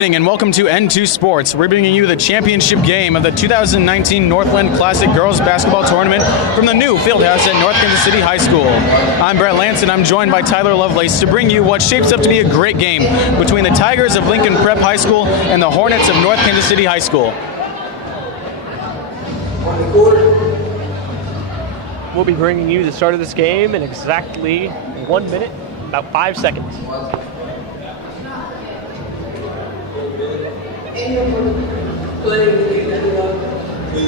And welcome to N2 Sports. We're bringing you the championship game of the 2019 Northland Classic Girls Basketball Tournament from the new fieldhouse at North Kansas City High School. I'm Brett Lance, and I'm joined by Tyler Lovelace to bring you what shapes up to be a great game between the Tigers of Lincoln Prep High School and the Hornets of North Kansas City High School. We'll be bringing you the start of this game in exactly 1 minute, about 5 seconds. Please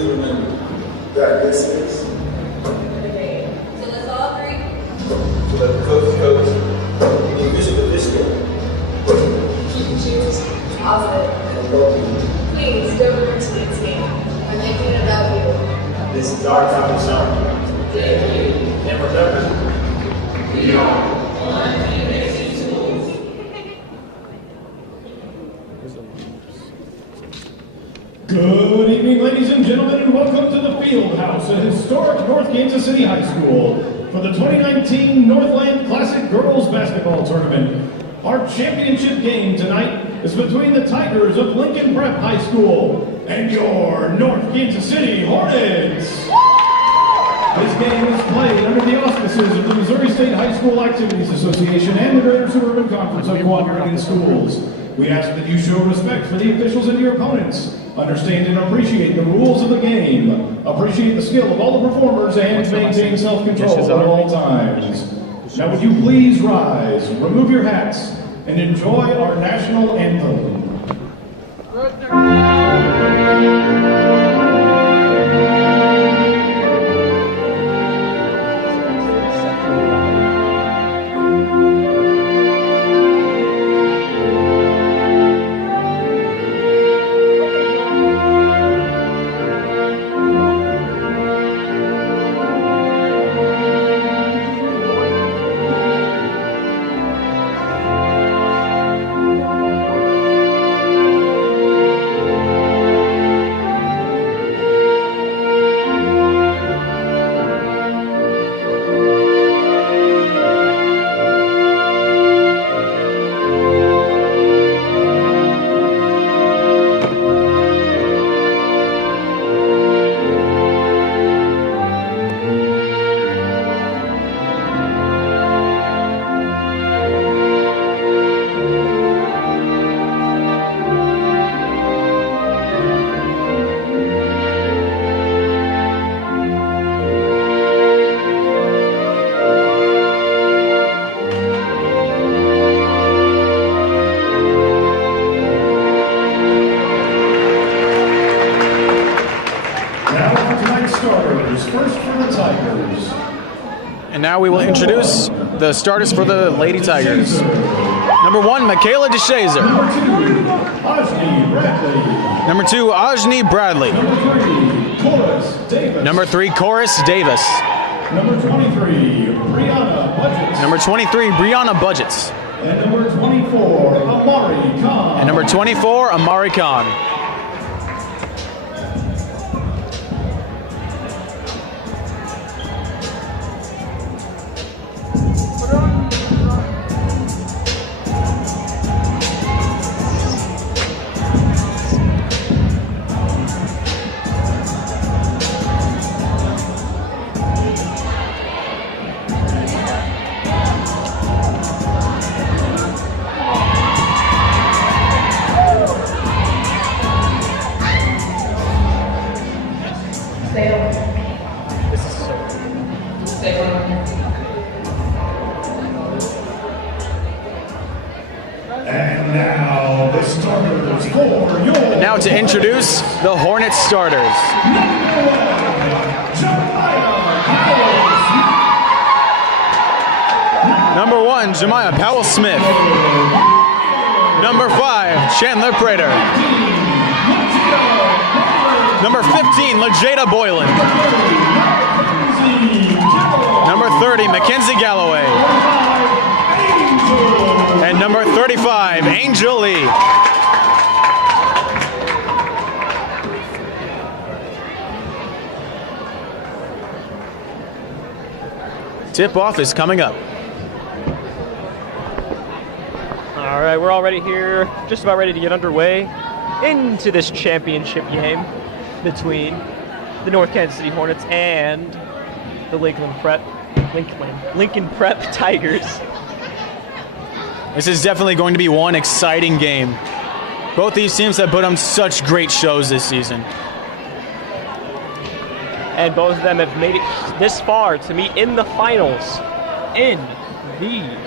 remember that this is. Okay, so let's all three. So let the coach. The vision of this game. Keep your shoes positive. And love Please don't remember tonight's game. We're making it about you. you. This is our time to shine. And remember, we are one Nation Schools. Good evening, ladies and gentlemen, and welcome to the Fieldhouse at historic North Kansas City High School for the 2019 Northland Classic Girls Basketball Tournament. Our championship game tonight is between the Tigers of Lincoln Prep High School and your North Kansas City Hornets. This game is played under the auspices of the Missouri State High School Activities Association and the Greater Suburban Conference of Cooperating Schools. We ask that you show respect for the officials and your opponents. Understand and appreciate the rules of the game. Appreciate the skill of all the performers and maintain self-control at all times. Now would you please rise, remove your hats, and enjoy our national anthem. And now we will introduce the starters for the Lady Tigers. Number 1, Michaela DeShazer. Number 2, Ajni Bradley. Number 3, Chorus Davis. Number 23, Brianna Budgets. Number 23, Brianna Budgets. And number 24, Amari Khan. And number 24, Amari Khan. And now the starters for your... And now to introduce the Hornets starters. Number 1, Jemiah Powell-Smith. Number 5, Chandler Prater. Number 15, LaJada Boylan. Number 30, Mackenzie Galloway. And number 35, Angel Lee. Tip-off is coming up. All All right, we're already here, just about ready to get underway into this championship game between the North Kansas City Hornets and the Lincoln Prep Tigers. This is definitely going to be one exciting game. Both these teams have put on such great shows this season. And both of them have made it this far to meet in the finals in the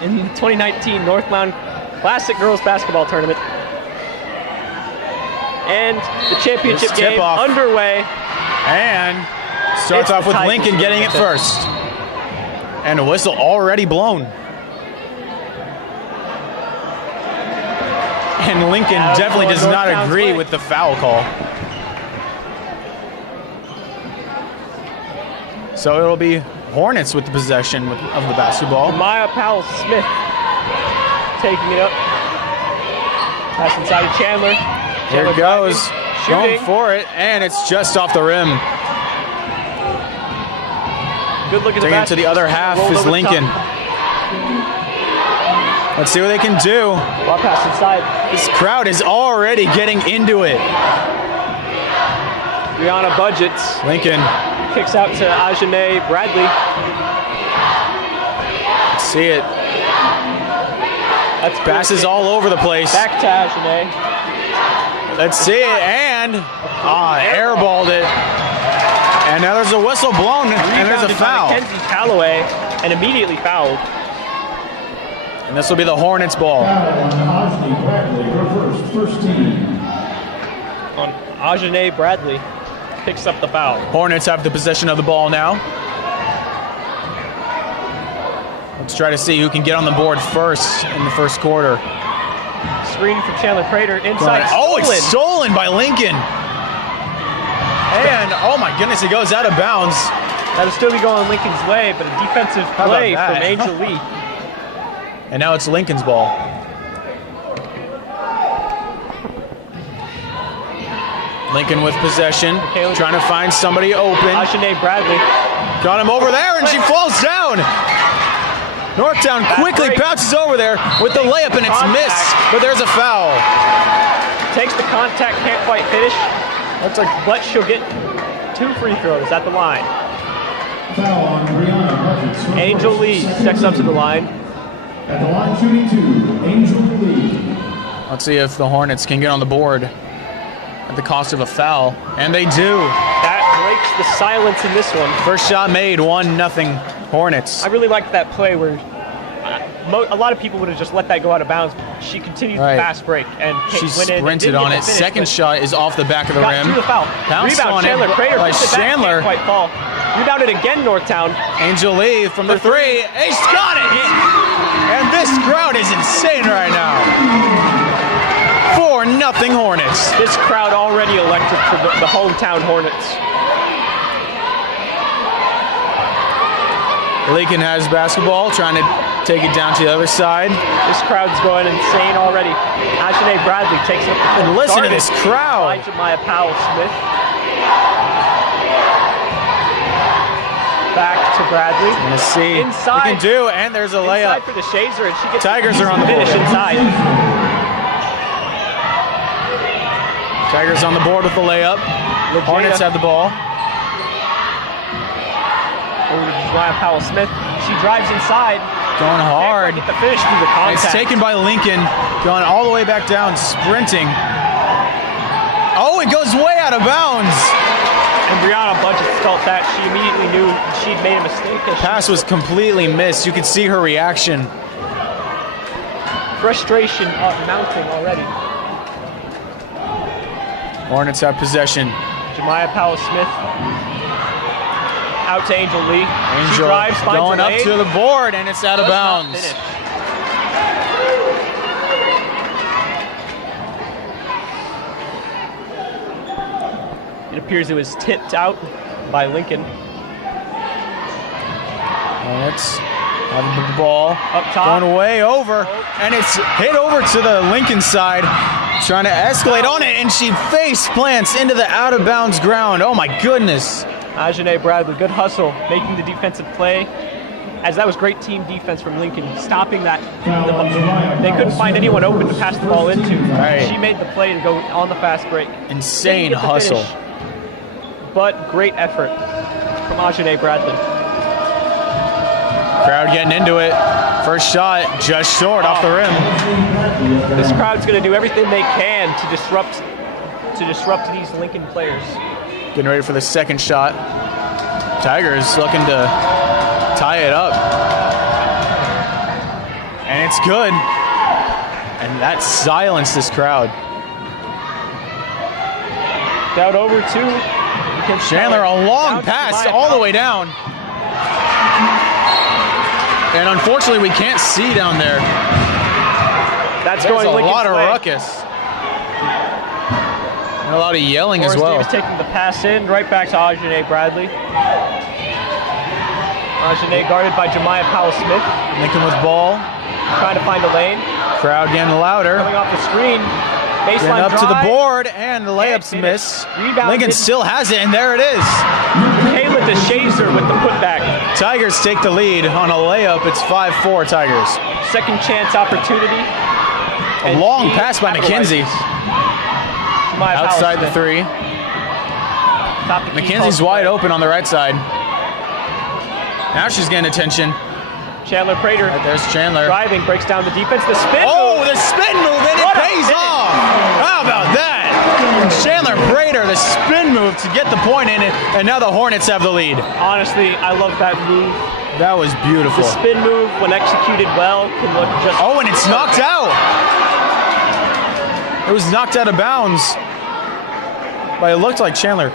2019 Northland Classic Girls Basketball Tournament. And the championship game tip-off. underway. And starts It's off the with Tigers Lincoln getting it with it. first. And a whistle already blown. And Lincoln Out definitely for does not Northtown's agree way. with the foul call. So it'll be Hornets with the possession of the basketball. Maya Powell-Smith taking it up. Pass inside to Chandler. Here Chandler it goes. driving, Going shooting. for it, and it's just off the rim. Good look at the Taking it basket. to the other half Rolled is over the Lincoln. top. Let's see what they can do. Ball pass inside. This crowd is already getting into it. Brianna Budgets Lincoln, kicks out to Ajane Bradley. let's see it. That's Passes all over the place. back to Ajane. Let's see it, and airballed it. And now there's a whistle blown, and there's a Rebounded by foul. Mackenzie Calloway and immediately fouled. And this will be the Hornets ball. Foul on Ajni Bradley, reversed, first team. On Ajane Bradley picks up the foul. Hornets have the possession of the ball now. Let's try to see who can get on the board first in the first quarter. Screen from Chandler Prater inside. Oh, it's stolen. stolen by Lincoln. And, oh my goodness, it goes out of bounds. That'll still be going Lincoln's way, but a defensive How about play that? from Angel Lee. And now it's Lincoln's ball. Lincoln with possession, Caleb. trying to find somebody open. Ajane Bradley. Got him over there, and she falls down. Northtown quickly break. bounces over there with the layup, and it's Contact. missed, but there's a foul. Takes the contact, can't quite finish. Looks like But she'll get 2 free throws at the line. Foul on Brianna Budgets, reversed, Angel Lee second steps up to team. the line. At the line shooting 2, Angel Lee. Let's see if the Hornets can get on the board at the cost of a foul, and they do. That breaks the silence in this one. First shot made, 1-0 Hornets. I really liked that play where a lot of people would have just let that go out of bounds. She continued Right. the fast break and She went in and sprinted didn't on get it. the finish, Second but shot is off the back of the got rim. through the foul. Bounced Rebound, on Chandler it Prater by puts it back, Chandler. can't quite fall. Rebounded again, Northtown. Angel Lee from the three. He's got it! And this crowd is insane right now. 4-0 Hornets. This crowd already electric for the hometown Hornets. Lincoln has basketball, trying to take it down to the other side. This crowd's going insane already. Ajane Bradley takes it. And listen to Guarded this crowd. by Jemiah Powell-Smith. Back to Bradley. Gonna see Inside. what we can do, and there's a Inside layup. for the Shazer, and she gets Tigers the are on the finish board. inside. Tigers on the board with the layup. Hornets have the ball. Over to Jemiah Powell-Smith. She drives inside. Going hard. Can't quite get the finish through the And contact. it's taken by Lincoln, going all the way back down, sprinting. Oh, it goes way out of bounds. And Brianna Budgets felt that. She immediately knew she'd made a mistake. As she- Pass was completely missed. You could see her reaction. Frustration mounting already. Hornets have possession. Jemiah Powell-Smith out to Angel Lee. She Angel drives, finds going her up lane. to the board, and it's out of Does not bounds. finish. It appears it was tipped out by Lincoln. Hornets have the ball Up top. going way over, and it's hit over to the Lincoln side, trying to escalate on it, and she face plants into the out of bounds ground. Oh my goodness. Ajane Bradley, good hustle, making the defensive play. as that was great team defense from Lincoln, stopping that. Foul on Jemiah They couldn't find anyone open to pass the ball into. Right. She made the play to go on the fast break. Insane Didn't get the hustle. finish, but great effort from Ajane Bradley. Crowd getting into it. First shot, just short off the rim. This crowd's going to do everything they can to disrupt these Lincoln players. Getting ready for the second shot. Tigers looking to tie it up. And it's good. And that silenced this crowd. Down over to Chandler, a long Down to pass Jemiah all the way down. And unfortunately, we can't see down there. That's There's going a Lincoln's lot of way. ruckus. And a lot of yelling as Morris well. Davis taking the pass in, right back to Ajane Bradley. Ajane guarded by Jemiah Powell-Smith, Lincoln with ball. trying to find a lane. Crowd getting louder. Coming off the screen, Getting baseline up to the drive. board, and the layups Can't miss. finish. Rebounded. Lincoln still has it, and there it is. Kayla DeShazer with the putback. Tigers take the lead on a layup. It's 5-4 Tigers. Second chance opportunity. A long pass by McKenzie. Jemiah Outside the Powell-Smith. three. Top the key McKenzie's post wide play. open on the right side. Now she's getting attention. Chandler Prater Right there's Chandler. driving, breaks down the defense. The spin Oh, move. the spin move, and it What a pays finish. off. How about that? Chandler Prater, the spin move to get the point in it, and now the Hornets have the lead. Honestly, I love that move. That was beautiful. The spin move, when executed well, can look just. Oh, and it's knocked out. It was knocked out of bounds. But it looked like Chandler.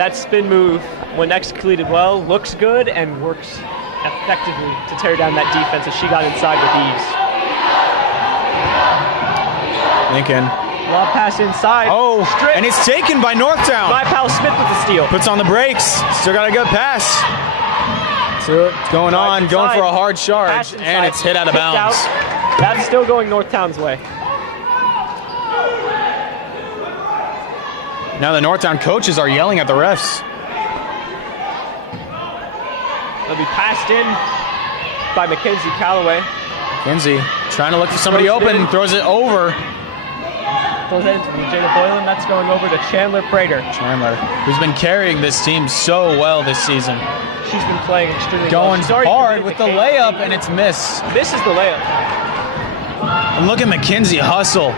That spin move, when executed well, looks good and works effectively to tear down that defense as she got inside with ease. Lincoln. Lob pass inside. Oh, Strip. and it's taken by Northtown. By Powell-Smith with the steal. Puts on the brakes. Still got a good pass. So it's going on, Inside. going for a hard charge, Pass inside. and it's hit out of Kicked bounds. out. That's still going Northtown's way. Now the Northtown coaches are yelling at the refs. It'll be passed in by Mackenzie Calloway. Kinsey trying to look for somebody Throws it open, in. throws it over. Throws that into Jada Boylan. That's going over to Chandler Prater. Chandler, who's been carrying this team so well this season. She's been playing extremely well. Going She's already hard committed with to the Kate. layup, and it's missed. Misses the layup. And look at McKenzie hustle.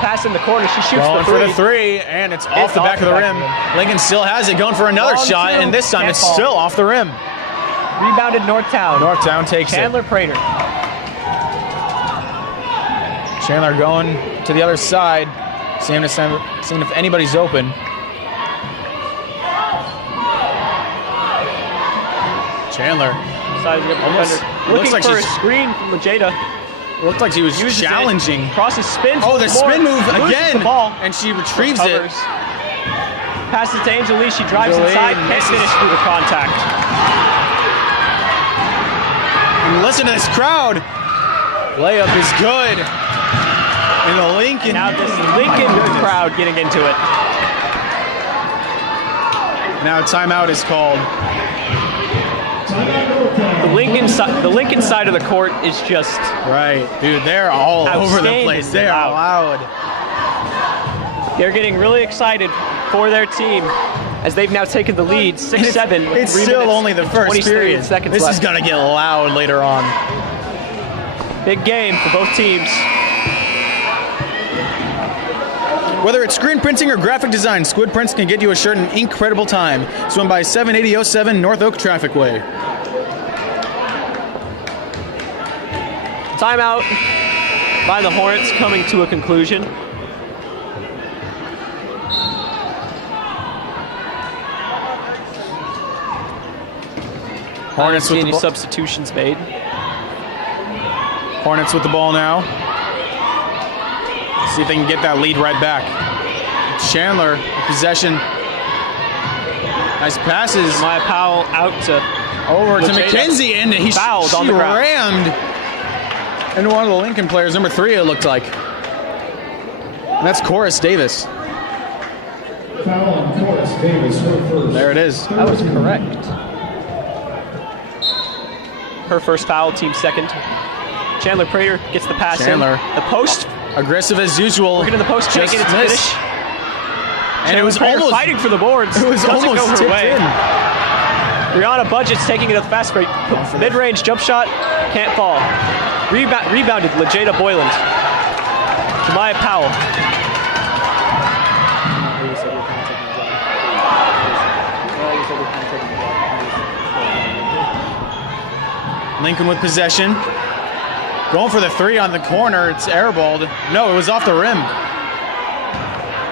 Pass in the corner. She shoots Going the for three. the three, and it's off the back of the rim. Lincoln still has it, going for another Long shot, two. and this time Can't it's fall. still off the rim. Rebounded Northtown. Northtown takes Chandler it. Prater. Chandler going to the other side, seeing if anybody's open. Chandler Side of the Almost defender. looks Looking like for a she's- screen from Jada. looked like he was Uses challenging. It. Crosses, spins. Oh, the once more. spin move Loses again, The ball. and she retrieves it. Recovers. Passes to Angelie. She drives Angelie inside. Can't misses. finish through the contact. And listen to this crowd. Layup is good. And the Lincoln. Now this Lincoln crowd getting into it. Now timeout is called. The Lincoln side of the court is just Right, dude, they're all over the Outstanding. place. They are loud. they're getting really excited for their team as they've now taken the lead 6-7. with It's 3 still minutes, only the first 23 period. Seconds This left. is gonna get loud later on. Big game for both teams. Whether it's screen printing or graphic design, Squid Prints can get you a shirt in incredible time. Swim by 78007 North Oak Traffic Way. Timeout by the Hornets coming to a conclusion. Hornets I with don't see the any ball. substitutions made. Hornets with the ball now. See if they can get that lead right back. Chandler, possession. Nice passes. Jemiah Powell out to Over to Jada. McKenzie, and she Fouled on the ground. rammed into one of the Lincoln players, number 3 it looked like. And that's Chorus Davis. Foul on Forrest Cass Davis, her first. There it is. That was correct. Her first foul, team second. Chandler Prater gets the pass Chandler. in. The post. Aggressive as usual. Working in the post, can't get it to missed. finish. And it was Prater almost fighting for the boards. It was Doesn't almost go her tipped way. in. Brianna Budget's taking it at the fast break. Mid-range jump shot, can't fall. Rebounded, Lejada Boyland. Jemiah Powell. Lincoln with possession. Going for the three on the corner. It's airballed. No, it was off the rim.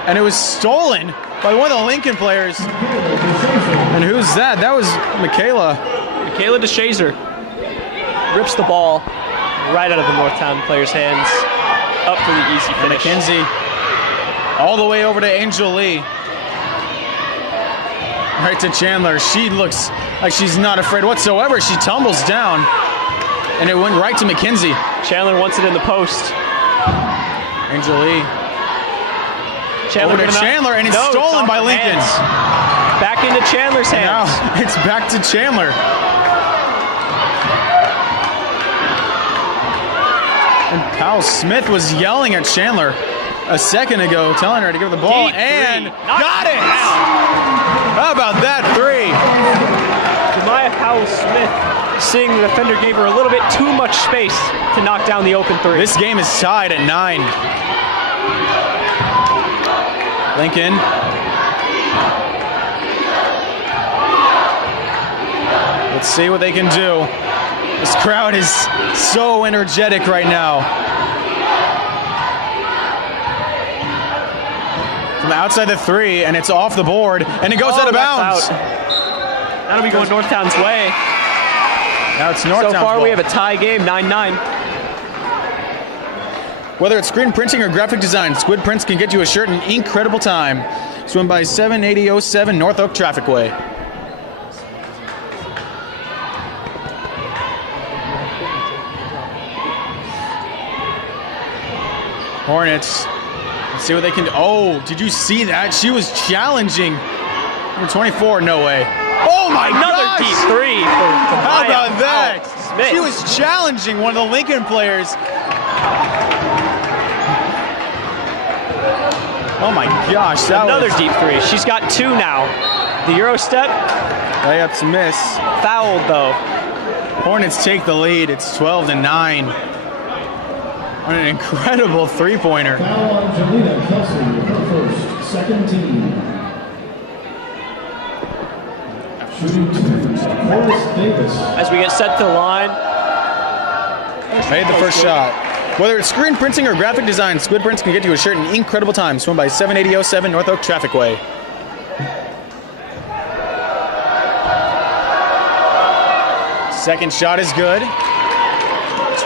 And it was stolen by one of the Lincoln players. And who's that? That was Michaela. Michaela DeShazer rips the ball right out of the Northtown player's hands. Up for the easy And finish. McKenzie all the way over to Angel Lee. Right to Chandler. She looks like she's not afraid whatsoever. She tumbles down. And it went right to McKenzie. Chandler wants it in the post. Angel Lee. Chandler Over to Chandler, and it's stolen off by her Lincoln. hands. Back into Chandler's hands. Now it's back to Chandler. And Powell Smith was yelling at Chandler a second ago, telling her to give the ball, Deep and three. got it! How about that three? Jemiah Powell Smith, seeing the defender gave her a little bit too much space to knock down the open three. This game is tied at 9. Lincoln. Let's see what they can do. This crowd is so energetic right now. From outside the three, and it's off the board, and it goes out of bounds. Out. That'll be going Northtown's way. Now it's Northtown's So far, ball. we have a tie game, 9-9. Whether it's screen printing or graphic design, Squid Prints can get you a shirt in incredible time. Swim by 78007 North Oak Traffic Way. Hornets. Let's see what they can do. Oh, did you see that? She was challenging. Number 24, no way. Oh my Another gosh! deep three for How Jemiah about that? Powell Smith. She was challenging one of the Lincoln players. Oh my gosh, that Another was deep three. She's got two now. The Euro step, layup's miss. fouled though. Hornets take the lead. It's 12-9. On an incredible three-pointer. Foul on Jelena Kelsey, her first, second team. Shooting twos, Horace Davis. As we get set to the line, Made the first shot. Whether it's screen printing or graphic design, Squid Prints can get you a shirt in incredible time. Swim by 78007 North Oak Traffic Way. Second shot is good.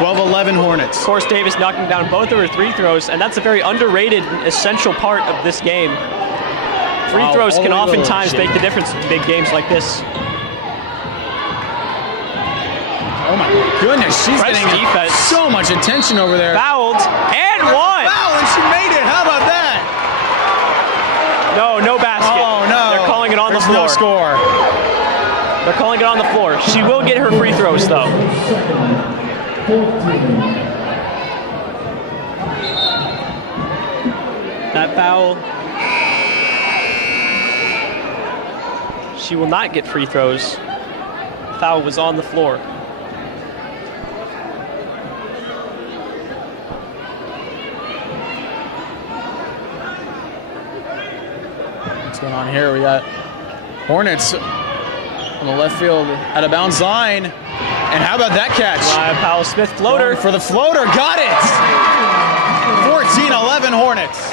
12-11 Hornets. of course, Davis knocking down both of her free throws, and that's a very underrated, essential part of this game. Free Wow, throws all can the way to the oftentimes line. make the difference in big games like this. Oh my goodness, she's Fresh getting defense. so much attention over there. Fouled and one. Foul, and she made it. How about that? No basket. Oh no. They're calling it on There's the floor. no score. They're calling it on the floor. She will get her free throws though. Second, 14. That foul. She will not get free throws. Foul was on the floor. What's going on here? We got Hornets on the left field out of bounds line. And how about that catch? Powell Smith floater. Going for the floater. Got it! 14-11 Hornets.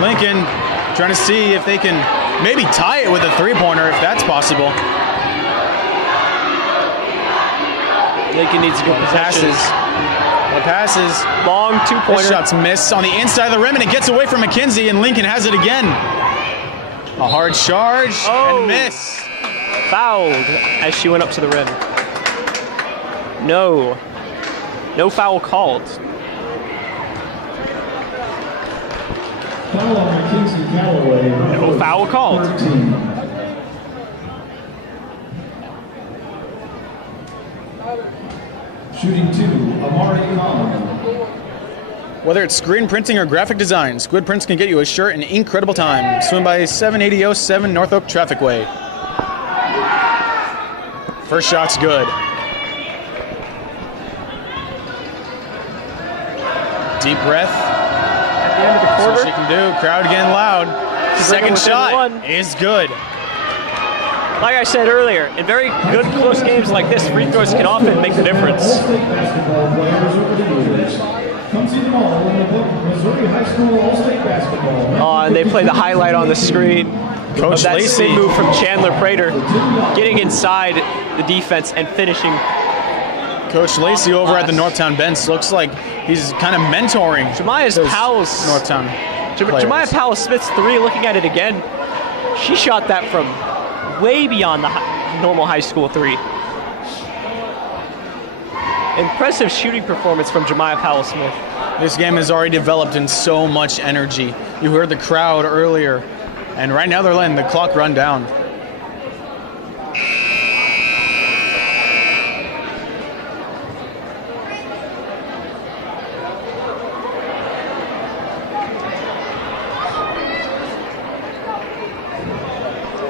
Lincoln trying to see if they can maybe tie it with a three-pointer, if that's possible. Lincoln needs to go Passes. The passes. Long This two-pointer. shot's missed on the inside of the rim, and it gets away from McKenzie, and Lincoln has it again. A hard charge and miss. Fouled as she went up to the rim. No foul called. Foul on Mackenzie Calloway. No foul called. 13. Shooting 2, Amari Khan. Whether it's screen printing or graphic design, Squid Prints can get you a shirt in incredible time. Swim by 78007 North Oak Traffic Way. First shot's good. Deep breath. At the end of the That's quarter. what she can do. Crowd getting loud. Second within shot one. is good. Like I said earlier, in very good close games like this, free throws can often make the difference. All-state basketball players over the years. Come see them all in the book, Missouri High School All-State Basketball. Oh, and they play the highlight on the screen Coach of that Lacey. spin move from Chandler Prater, getting inside the defense and finishing. Coach Lacey over at the Northtown bench looks like he's kind of mentoring Jemiah those Powell's Northtown players. Jemiah Powell-Smith's three, looking at it again, she shot that from way beyond the normal high school three. Impressive shooting performance from Jemiah Powell-Smith. This game has already developed in so much energy. You heard the crowd earlier, and right now they're letting the clock run down.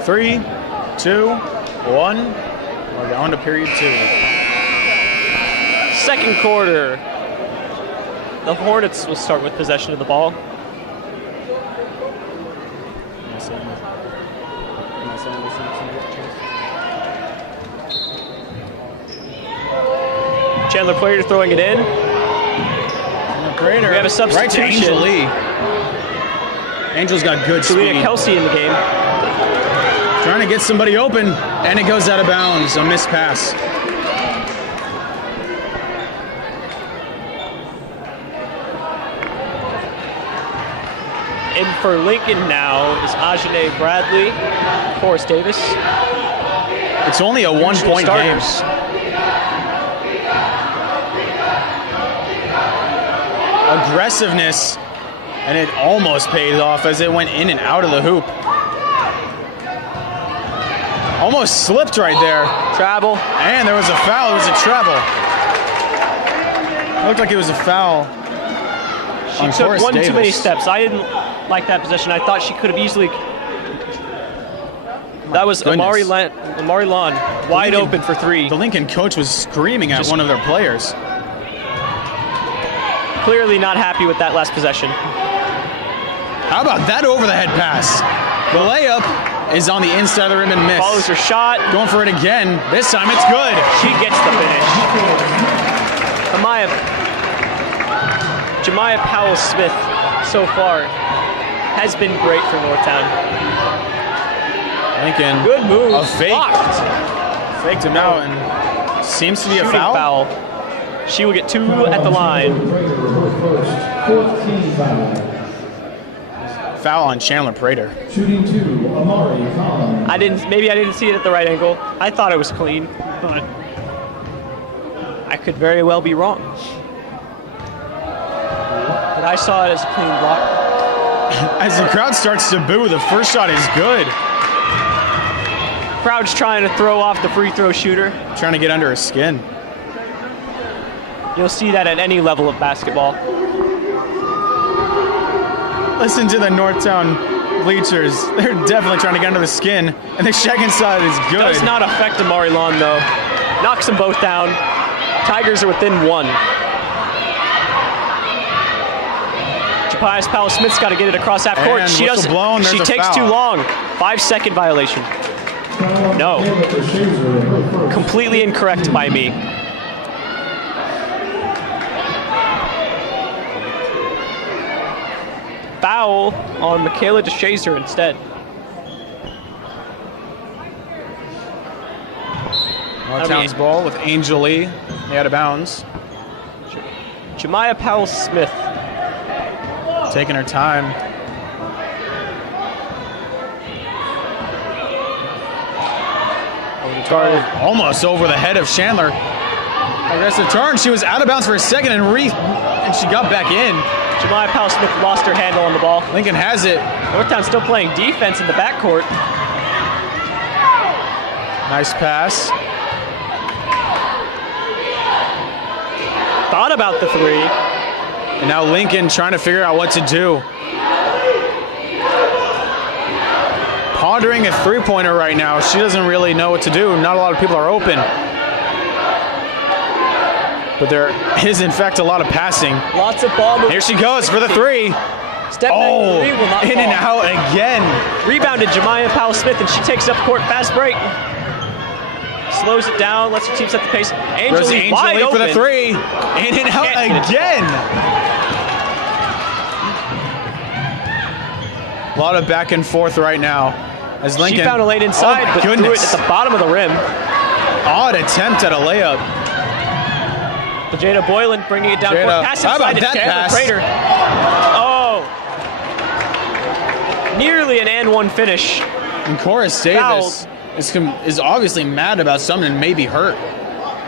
Three, 2, 1. We're going to period 2. Second quarter. The Hornets will start with possession of the ball. Chandler Prater throwing it in. Prater, We have a substitution. right to Angel Lee. Angel's got good speed. Selena Kelsey in the game. Trying to get somebody open, and it goes out of bounds. A missed pass. In for Lincoln now is Ajane Bradley, Forrest Davis. It's only a one-point game. Starters. Aggressiveness, and it almost paid off as it went in and out of the hoop. Almost slipped right there. Travel. And there was a foul. It was a travel. It looked like it was a foul. She on took Forrest one too many Davis. steps. I didn't like that possession. I thought she could have easily. That was Goodness. Amari Lawn wide Lincoln- open for three. The Lincoln coach was screaming at one of their players. Clearly not happy with that last possession. How about that over-the-head pass? The layup is on the inside of the rim and missed. Follows her shot. Going for it again. This time it's good. She gets the finish. Jemiah Powell-Smith so far has been great for Northtown. Lincoln. Good move. A fake. Blocked. Faked him out and seems to be a Shooting foul. She will get 2 at the line. Prater, her first, 14th foul. Foul on Chandler Prater. Shooting 2, Amari Khan. Maybe I didn't see it at the right angle. I thought it was clean, but I could very well be wrong. But I saw it as a clean block. As the crowd starts to boo, the first shot is good. Crowd's trying to throw off the free throw shooter. Trying to get under his skin. You'll see that at any level of basketball. Listen to the Northtown bleachers. They're definitely trying to get under the skin. And the second shot is good. Does not affect Amari Lawn though. Knocks them both down. Tigers are within 1. Jemiah Powell-Smith's got to get it across half court. And She whistle doesn't. blown, there's She a takes foul. too long. 5-second violation. No. Completely incorrect by me. Foul on Michaela DeShazer instead. Northtown's ball with Angel Lee. He out of bounds. Jemiah Powell-Smith. Taking her time. Almost over the head of Chandler. Aggressive turn. She was out of bounds for a second and she got back in. Jemiah Powell-Smith lost her handle on the ball. Lincoln has it. Northtown still playing defense in the backcourt. Nice pass. Thought about the three. And now Lincoln trying to figure out what to do. Pondering a three-pointer right now. She doesn't really know what to do. Not a lot of people are open. But there is, in fact, a lot of passing. Lots of ball movement. Here she goes for the three. Step back three will not in fall. and out again. Rebounded Jemiah Powell-Smith, and she takes up court. Fast break. Slows it down, lets her team set the pace. Angel Lee wide for open. the three. In and out again. A lot of back and forth right now. As Lincoln, She found a lane inside, but threw it at the bottom of the rim. Odd attempt at a layup. Jada Boylan bringing it down court. Pass How about inside to that Chandler pass? Prater. Oh. Nearly an and one finish. And Chorus Davis is obviously mad about something, maybe hurt.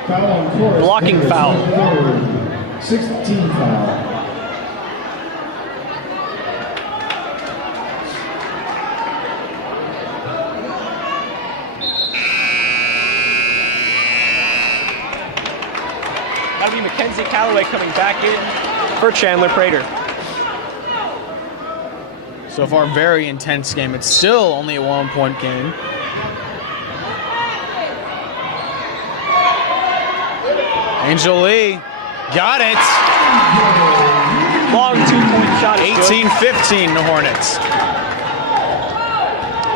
Foul on Chorus Blocking Davis, foul. third. 16 foul. That'll be Mackenzie Calloway coming back in for Chandler Prater. So far, very intense game. It's still only a 1-point game. Angel Lee got it. Long 2-point shot. 18-15 the Hornets.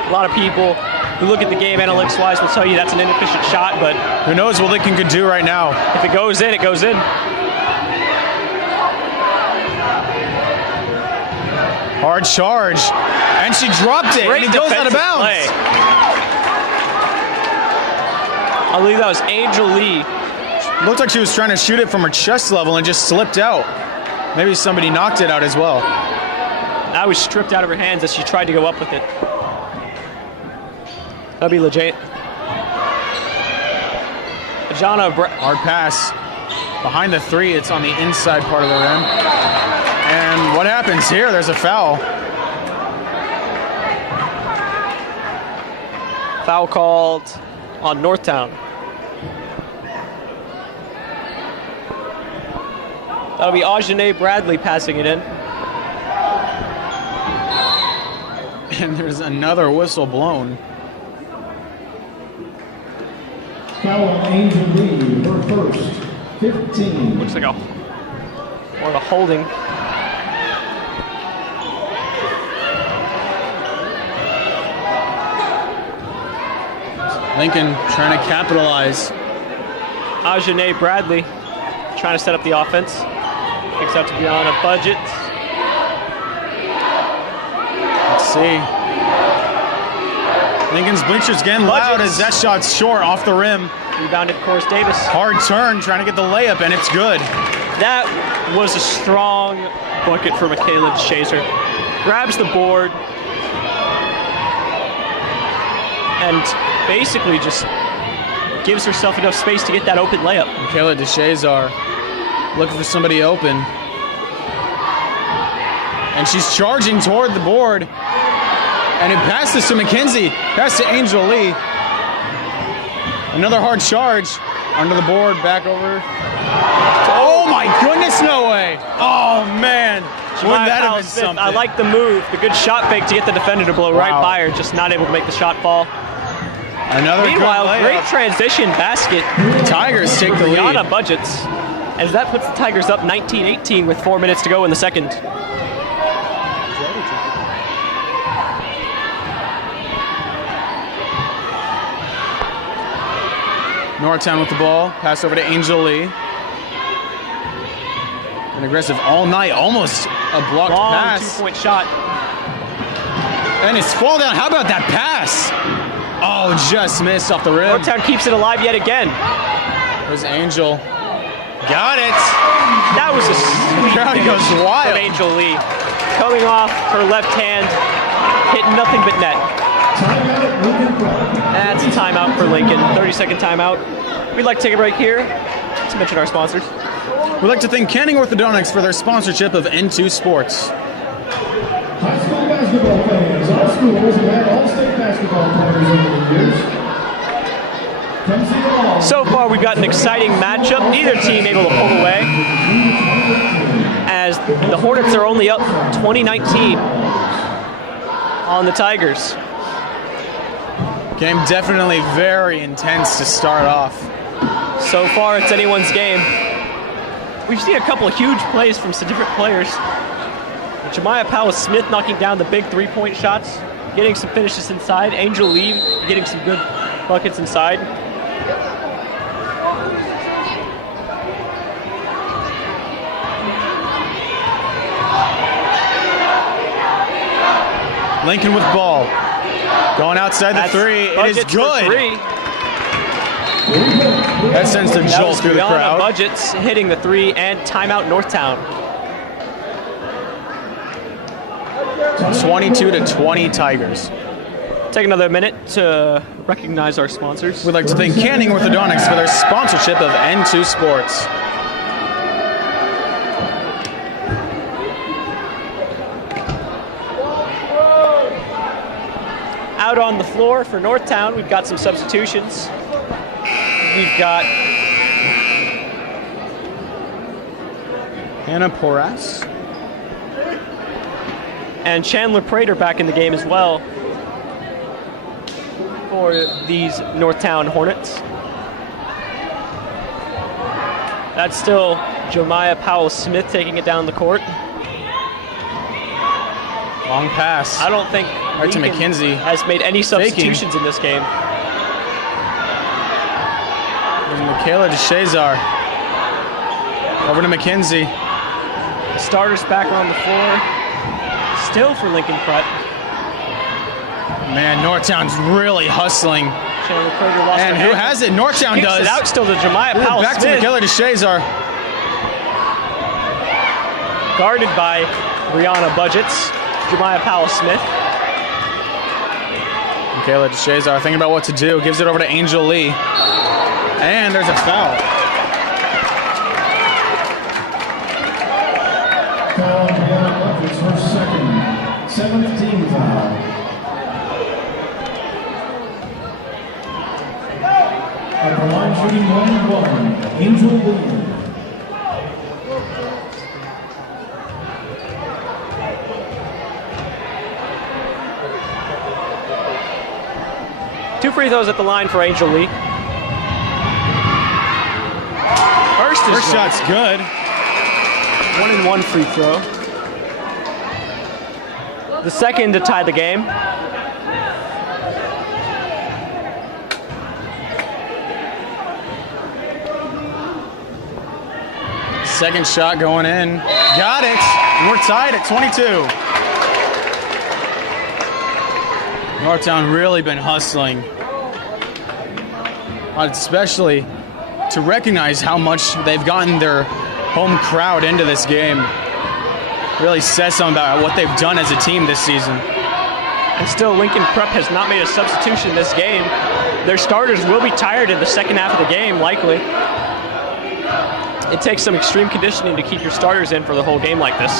A lot of people who look at the game analytics-wise will tell you that's an inefficient shot, but Who knows what Lincoln could do right now. if it goes in, it goes in. Hard charge. And she dropped it. Great and it goes out of defensive bounds. play. I believe that was Angel Lee. Looked like she was trying to shoot it from her chest level and just slipped out. Maybe somebody knocked it out as well. That was stripped out of her hands as she tried to go up with it. That'd be legit. Ajana Hard pass. Behind the three, it's on the inside part of the rim. And what happens here? There's a foul. Foul called on Northtown. That'll be Ajane Bradley passing it in. And there's another whistle blown. Foul on Angel Lee, her first. 15. Looks like more of a holding. Lincoln trying to capitalize. Ajane Bradley trying to set up the offense. Kicks out to Brianna Budget. Let's see. Lincoln's bleachers getting loud as that shot's short off the rim. Rebounded Chorus Davis. Hard turn, trying to get the layup, and it's good. That was a strong bucket for Michaela DeShazer. Grabs the board and basically just gives herself enough space to get that open layup. Michaela DeShazer looking for somebody open. And she's charging toward the board. And it passes to McKenzie. Pass to Angel Lee. Another hard charge. Under the board, back over. Oh my goodness, no way. Oh man. Wouldn't that have been something? I like the move, the good shot fake to get the defender to blow right by her, just not able to make the shot fall. Another Meanwhile, good great layup. transition basket. Tigers take the lead. Brianna Budgets, as that puts the Tigers up 19-18 with 4 minutes to go in the second. Northtown with the ball. Pass over to Angel Lee. And aggressive all night. Almost a blocked Long pass. 2-point shot. And it's fall down. How about that pass? Oh, just missed off the rim. Northtown keeps it alive yet again. There's Angel. Got it. That was a sweet Crowd finish goes wild. from Angel Lee. Coming off her left hand, hitting nothing but net. Timeout, Lincoln Prep. That's a timeout for Lincoln. 30-second timeout. We'd like to take a break here to mention our sponsors. We'd like to thank Canning Orthodontics for their sponsorship of N2 Sports. High school basketball fans, all schools have had all-state basketball players over the years. Come see them all. So far, we've got an exciting matchup. Neither team able to pull away, as the Hornets are only up 20-19 on the Tigers. Game definitely very intense to start off. So far, it's anyone's game. We've seen a couple of huge plays from some different players. Jemiah Powell-Smith knocking down the big three-point shots, getting some finishes inside. Angel Lee getting some good buckets inside. Lincoln with ball. Going outside the three. It is good. That sends a jolt through the crowd. Budgets hitting the three, and timeout Northtown. 22-20 Tigers. Take another minute to recognize our sponsors. We'd like to thank Canning Orthodontics for their sponsorship of N2 Sports. Out on the floor for Northtown, we've got some substitutions. We've got Hannah Porras and Chandler Prater back in the game as well for these Northtown Hornets. That's still Jemiah Powell-Smith taking it down the court. Long pass. I don't think Right to Lincoln McKenzie. has made any substitutions in this game. And Michaela DeShazar. Over to McKenzie. The starters back on the floor. Still for Lincoln Prep. Man, Northtown's really hustling. Chandler Prater lost And her who hand. has it? Northtown Kicks does. it out still to Jemiah Ooh, Powell-Smith. back to Michaela DeShazar. Guarded by Brianna Budgets. Jemiah Powell-Smith. Michaela DeShazar thinking about what to do. Gives it over to Angel Lee. And there's a foul. Foul on Brianna Budgets, her second, 7th team foul. At the line shooting 1-1, Angel Lee. Two free throws at the line for Angel Lee. First shot's good. 1-and-1 free throw. The second to tie the game. Second shot going in. Got it. And we're tied at 22. Northtown really been hustling. Especially to recognize how much they've gotten their home crowd into this game. Really says something about what they've done as a team this season. And still, Lincoln Prep has not made a substitution this game. Their starters will be tired in the second half of the game, likely. It takes some extreme conditioning to keep your starters in for the whole game like this.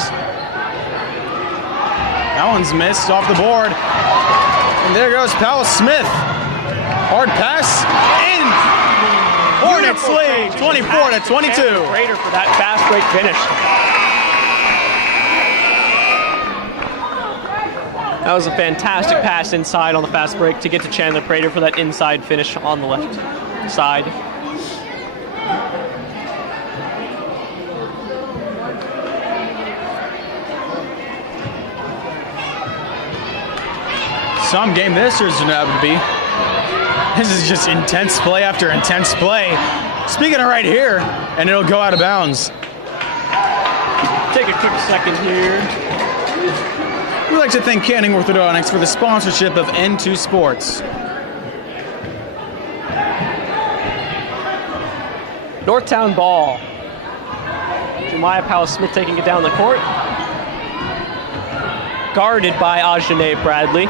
That one's missed off the board. And there goes Powell-Smith. Hard pass. In. Hornets lead 24-22. Prater for that fast break finish. That was a fantastic pass inside on the fast break to get to Chandler Prater for that inside finish on the left side. Some game this is going to be. This is just intense play after intense play. Speaking of right here, and it'll go out of bounds. Take a quick second here. We'd like to thank Canning Orthodontics for the sponsorship of N2 Sports. Northtown ball. Jemiah Powell-Smith taking it down the court. Guarded by Ajane Bradley.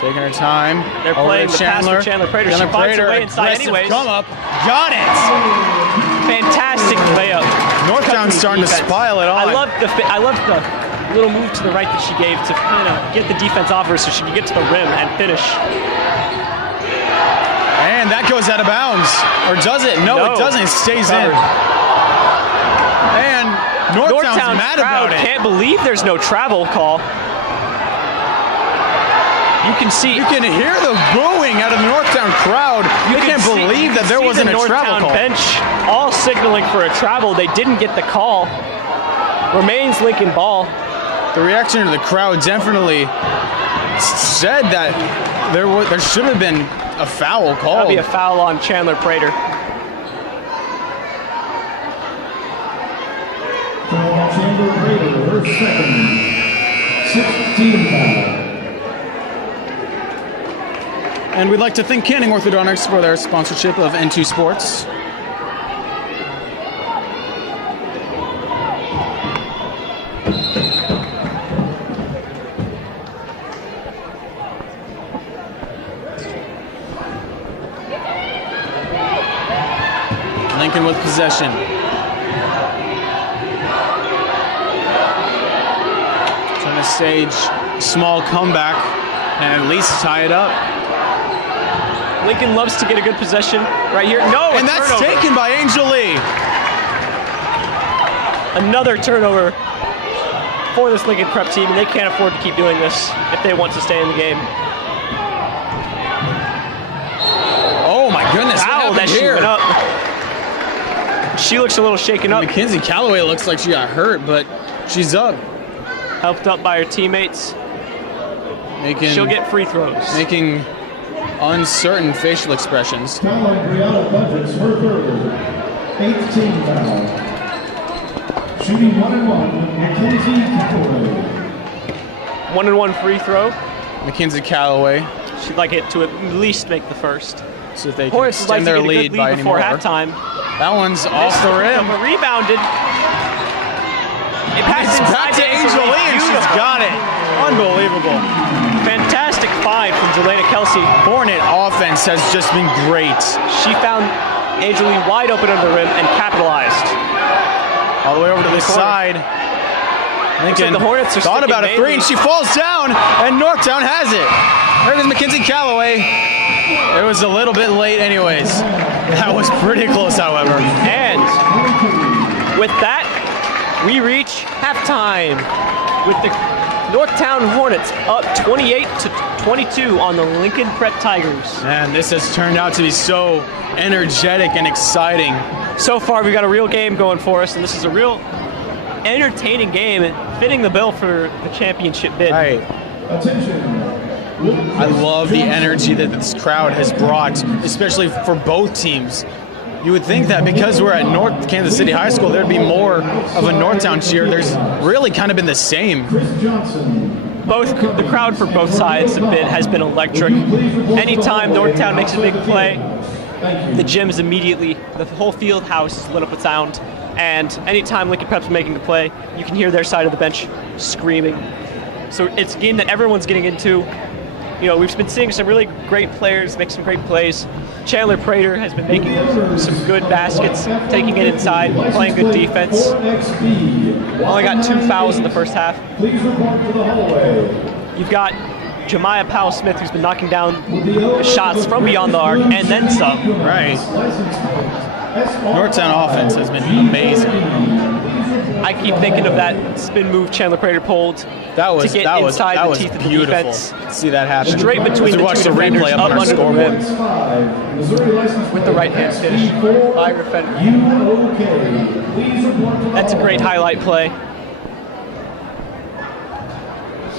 Taking her time. They're playing the pass for Chandler Prater. She finds her way inside anyways. Come up. Got it. Fantastic layup. Northtown's starting to spile it on. I love the little move to the right that she gave to kind of get the defense off her so she can get to the rim and finish. And that goes out of bounds. Or does it? No, it doesn't. It stays in. And Northtown's mad about it. Can't believe there's no travel call. You can hear the booing out of the Northtown crowd. They can't believe that there wasn't a travel call. Bench all signaling for a travel. They didn't get the call. Remains Lincoln ball. The reaction of the crowd definitely said that there should have been a foul call. That'd be a foul on Chandler Prater. Chandler Prater, her second, 16 foul. And we'd like to thank Canning Orthodontics for their sponsorship of N2 Sports. Lincoln with possession. Trying to stage a small comeback and at least tie it up. Lincoln loves to get a good possession right here. No, and that's turnover. Taken by Angel Lee. Another turnover for this Lincoln Prep team, and they can't afford to keep doing this if they want to stay in the game. Oh my goodness! Foul that she went up. She looks a little shaken up. Mackenzie Calloway looks like she got hurt, but she's up. Helped up by her teammates. She'll get free throws. Making uncertain facial expressions. Foul on Brianna Budgets, her third, 18 foul. Shooting 1-1, Mackenzie Calloway. 1-and-1 free throw. Mackenzie Calloway. She'd like it to at least make the first. So if they can extend their lead by any more. Halftime. That one's off the rim. Rebounded. It passes back to Angel Lee, and she's got it. Unbelievable. Fantastic find from Jelena Kelsey. Hornet offense has just been great. She found Angel Lee wide open under the rim and capitalized. All the way over to the side. Lincoln the Hornets are thought about a three, and she falls down, and Northtown has it. There goes Mackenzie Calloway. It was a little bit late anyways. That was pretty close, however. And with that, we reach halftime with the Northtown Hornets up 28-22 on the Lincoln Prep Tigers. Man, this has turned out to be so energetic and exciting. So far, we've got a real game going for us, and this is a real entertaining game, fitting the bill for the championship bid. Right. I love the energy that this crowd has brought, especially for both teams. You would think that because we're at North Kansas City High School, there'd be more of a Northtown cheer. There's really kind of been the same. The crowd for both sides has been electric. Anytime Northtown makes a big play, the gym is immediately, the whole field house is lit up with sound. And anytime Lincoln Prep's making a play, you can hear their side of the bench screaming. So it's a game that everyone's getting into. You know, we've been seeing some really great players make some great plays. Chandler Prater has been making some good baskets, taking it inside, playing good defense. Only got 2 fouls in the first half. You've got Jemiah Powell-Smith, who's been knocking down shots from beyond the arc, and then some. Right. Northtown offense has been amazing. I keep thinking of that spin move Chandler Prater pulled to get inside the teeth of the defense. See that happen. Straight between the two defenders up under the rim with the right hand finish by Refender. That's a great highlight play.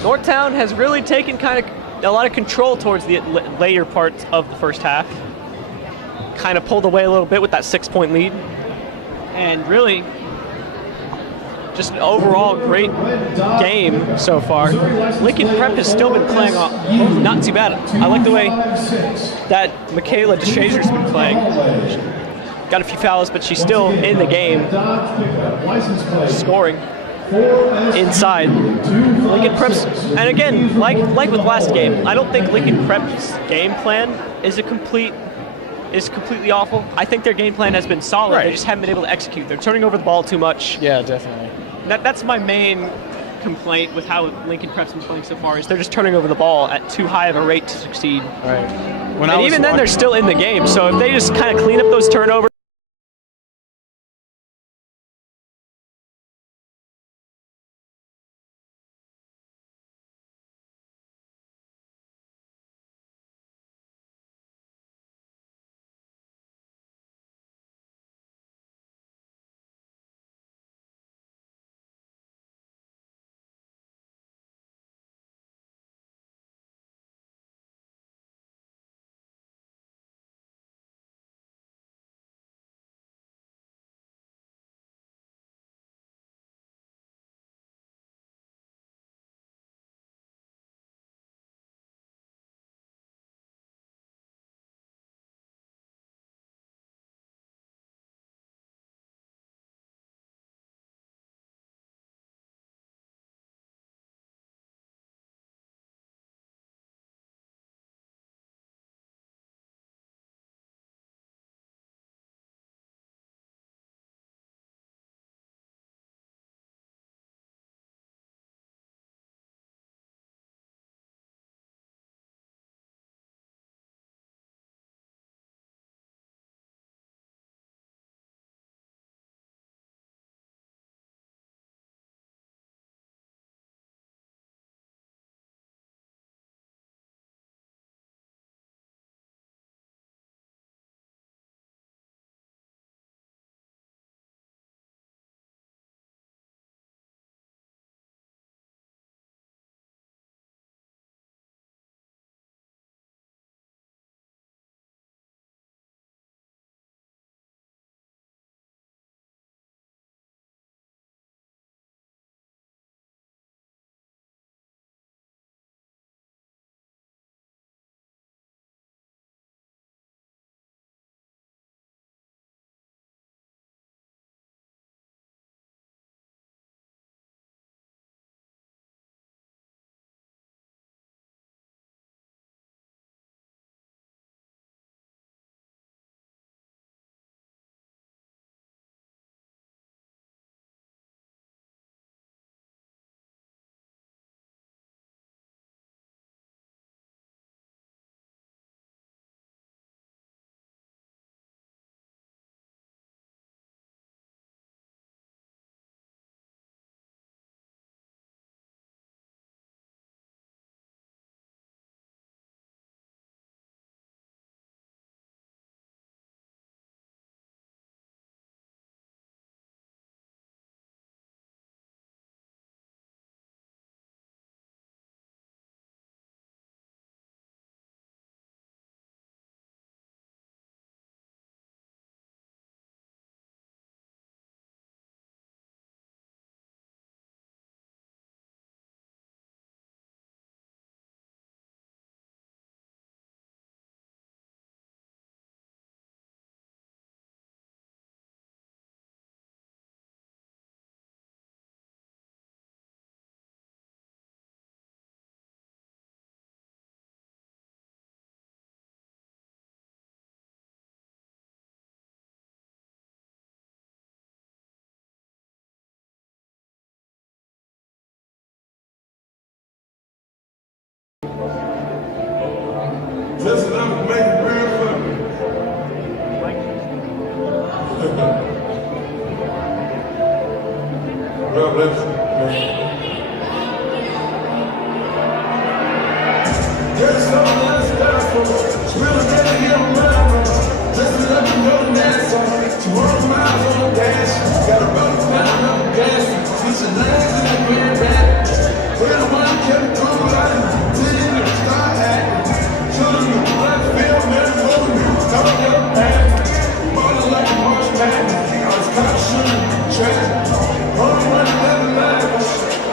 Northtown has really taken kind of a lot of control towards the later parts of the first half. Kind of pulled away a little bit with that 6-point lead. And really, just an overall great game so far. Lincoln Prep has still been playing not too bad. I like the way that Michaela DeShazer's been playing. Got a few fouls, but she's still in the game, scoring. inside. Lincoln Prep's, and again, like with last game, I don't think Lincoln Prep's game plan is completely awful. I think their game plan has been solid. Right. They just haven't been able to execute. They're turning over the ball too much. Yeah, definitely. That's my main complaint with how Lincoln Prep's been playing so far, is they're just turning over the ball at too high of a rate to succeed. Right. And even then, they're still in the game. So if they just kind of clean up those turnovers, Just enough to make it real funny. God bless you. There's something else that's really getting in my mind. Just enough to know the dance song. 200 miles on the dash. Got a road down on the gas. Switch the lanes in the grand back. We're the one kept through life. Didn't start acting. Showing you what I feel, man, moving me. Talk your pain. Falling like a marshmallow. I was caught shooting, trash. Only running down the line.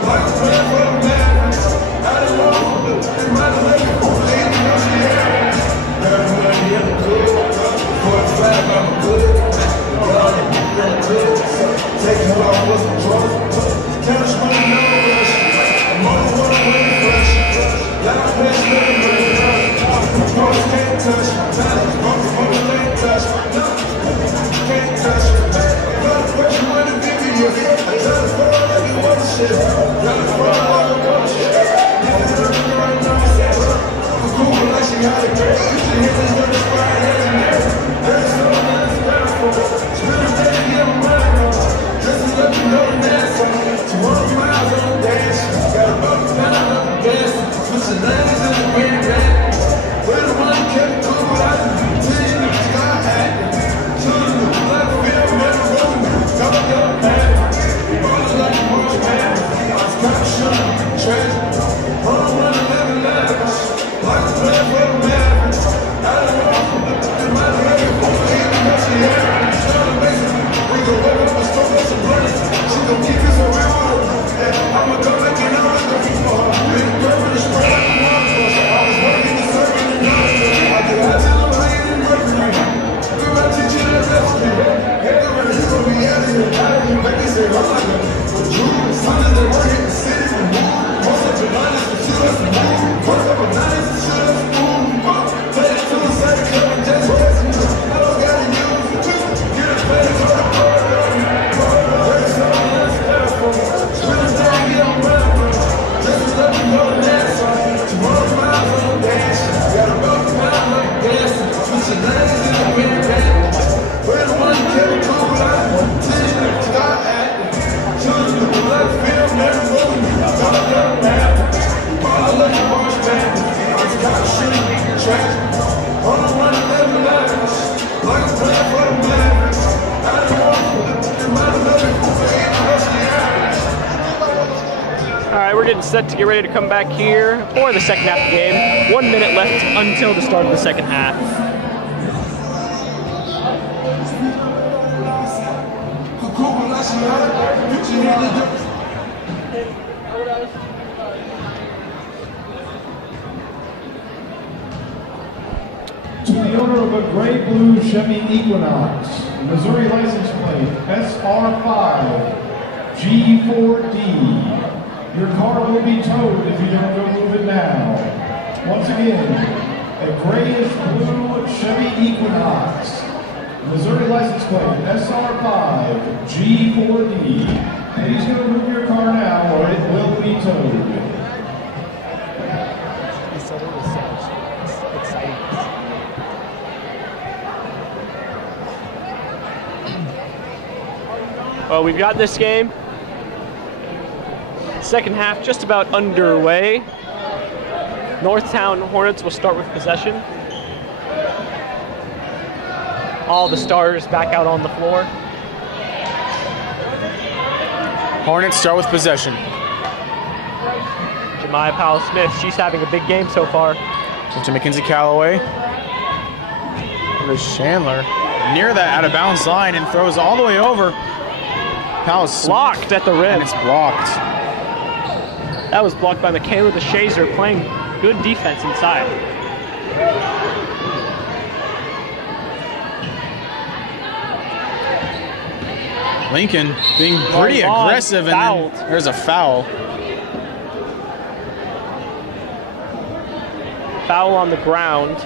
Like a plan for a man. I don't know, it might have left me for the end of the year. Got money in the good. 45, I'm good. God, I'm good. set to get ready to come back here for the second half of the game. 1 minute left until the start of the second half. To the owner of a gray-blue Chevy Equinox, Missouri license plate SR5G4D. Your car will be towed if you don't go move it now. Once again, a grayish-blue Chevy Equinox, Missouri license plate SR5G4D. Please go move your car now or it will be towed. Well, we've got this game. Second half just about underway. Northtown Hornets will start with possession. All the stars back out on the floor. Hornets start with possession. Jemiah Powell-Smith, she's having a big game so far. To Mackenzie Calloway. There's Chandler near that out of bounds line and throws all the way over. Powell-Smith. Blocked at the rim. And it's blocked. That was blocked by Michaela DeShazer, playing good defense inside. Lincoln being pretty aggressive, and then there's a foul. Foul on the ground.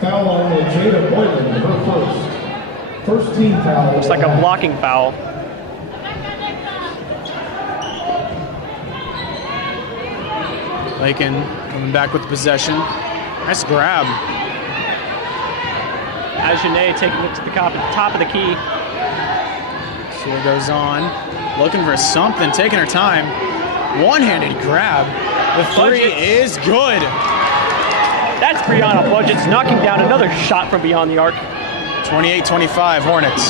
Foul on Jada Boylan, her first. First team foul. Looks like a blocking foul. Lincoln coming back with possession. Nice grab. Ajané taking it to the top of the key. So it goes on. Looking for something, taking her time. One-handed grab. The three is good. That's Brianna Budgets knocking down another shot from beyond the arc. 28-25 Hornets.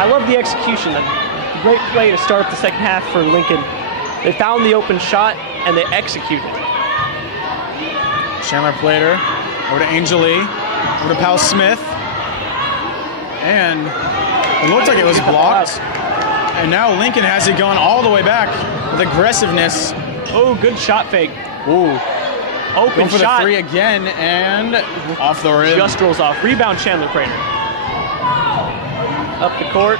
I love the execution. Great play to start the second half for Lincoln. They found the open shot and they executed. Chandler Plater over to Angel Lee, over to Powell-Smith. And it looked like it was blocked. And now Lincoln has it going all the way back with aggressiveness. Oh, good shot fake. Ooh. Open Going for shot. the three again, and off the rim. Just rolls off. Rebound, Chandler Prater. Up the court.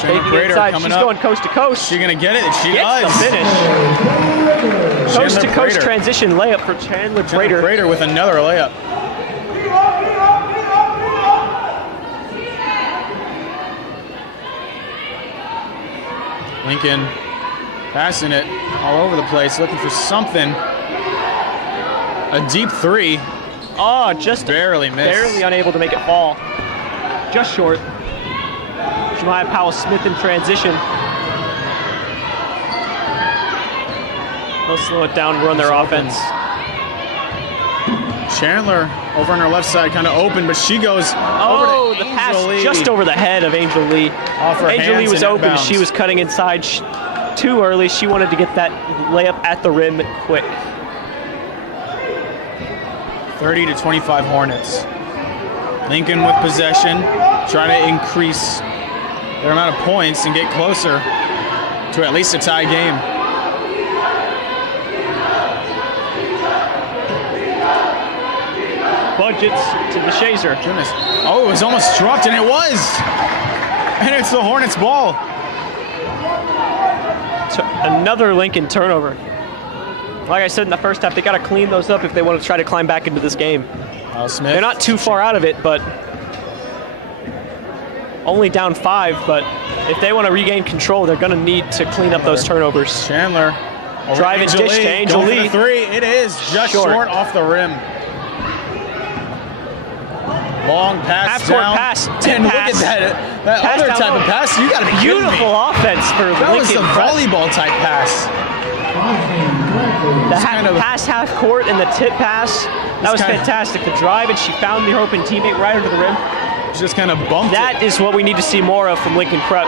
Chandler Prater inside. coming She's up. going coast to coast. She gonna get it? She Gets does. the finish. Coast to coast Prater. transition layup for Chandler Prater. Prater with another layup. Lincoln passing it all over the place, looking for something. A deep three. Oh, just barely missed. Barely unable to make it fall. Just short. Jemiah Powell-Smith in transition. They'll slow it down, run their offense. Chandler over on her left side, kind of open, but she goes over to the pass Angel Lee. just over the head of Angel Lee. Off her Angel Lee hands was and open. inbounds. She was cutting inside too early. She wanted to get that layup at the rim quick. 30-25 Hornets. Lincoln with possession, trying to increase their amount of points and get closer to at least a tie game. Budgets to the Shazer. Goodness. Oh, it was almost struck, and it was. And it's the Hornets' ball. Another Lincoln turnover. Like I said in the first half, they got to clean those up if they want to try to climb back into this game. Smith. They're not too far out of it, but only down 5. But if they want to regain control, they're going to need to clean up those turnovers. Chandler. Drive and dish to Angel Going for Lee. the three. It is just short off the rim. Long pass Half-court down. pass. And look at that Pass other down type low. of pass. You got to be kidding me. Beautiful offense for That was Lincoln. a volleyball type pass. The pass half court and the tip pass. That was fantastic. The drive, and she found her open teammate right under the rim. Just kind of bumped That is what we need to see more of from Lincoln Prep.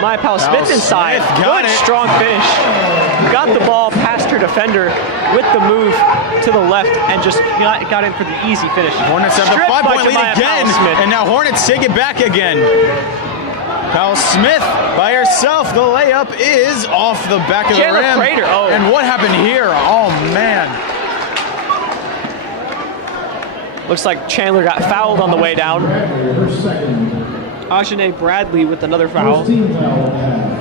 Jemiah Powell-Smith inside. Got Good, it. strong finish. Got the ball past her defender with the move to the left and just got in for the easy finish. Hornets have the Stripped by 5-point lead Jemiah again, Powell-Smith. and now Hornets take it back again. Powell-Smith by herself. The layup is off the back of the Chandler rim. Prater, oh. And what happened here? Oh, man. Looks like Chandler got fouled on the way down. Bradley, her second. Ajane Bradley with another foul. First team foul on half.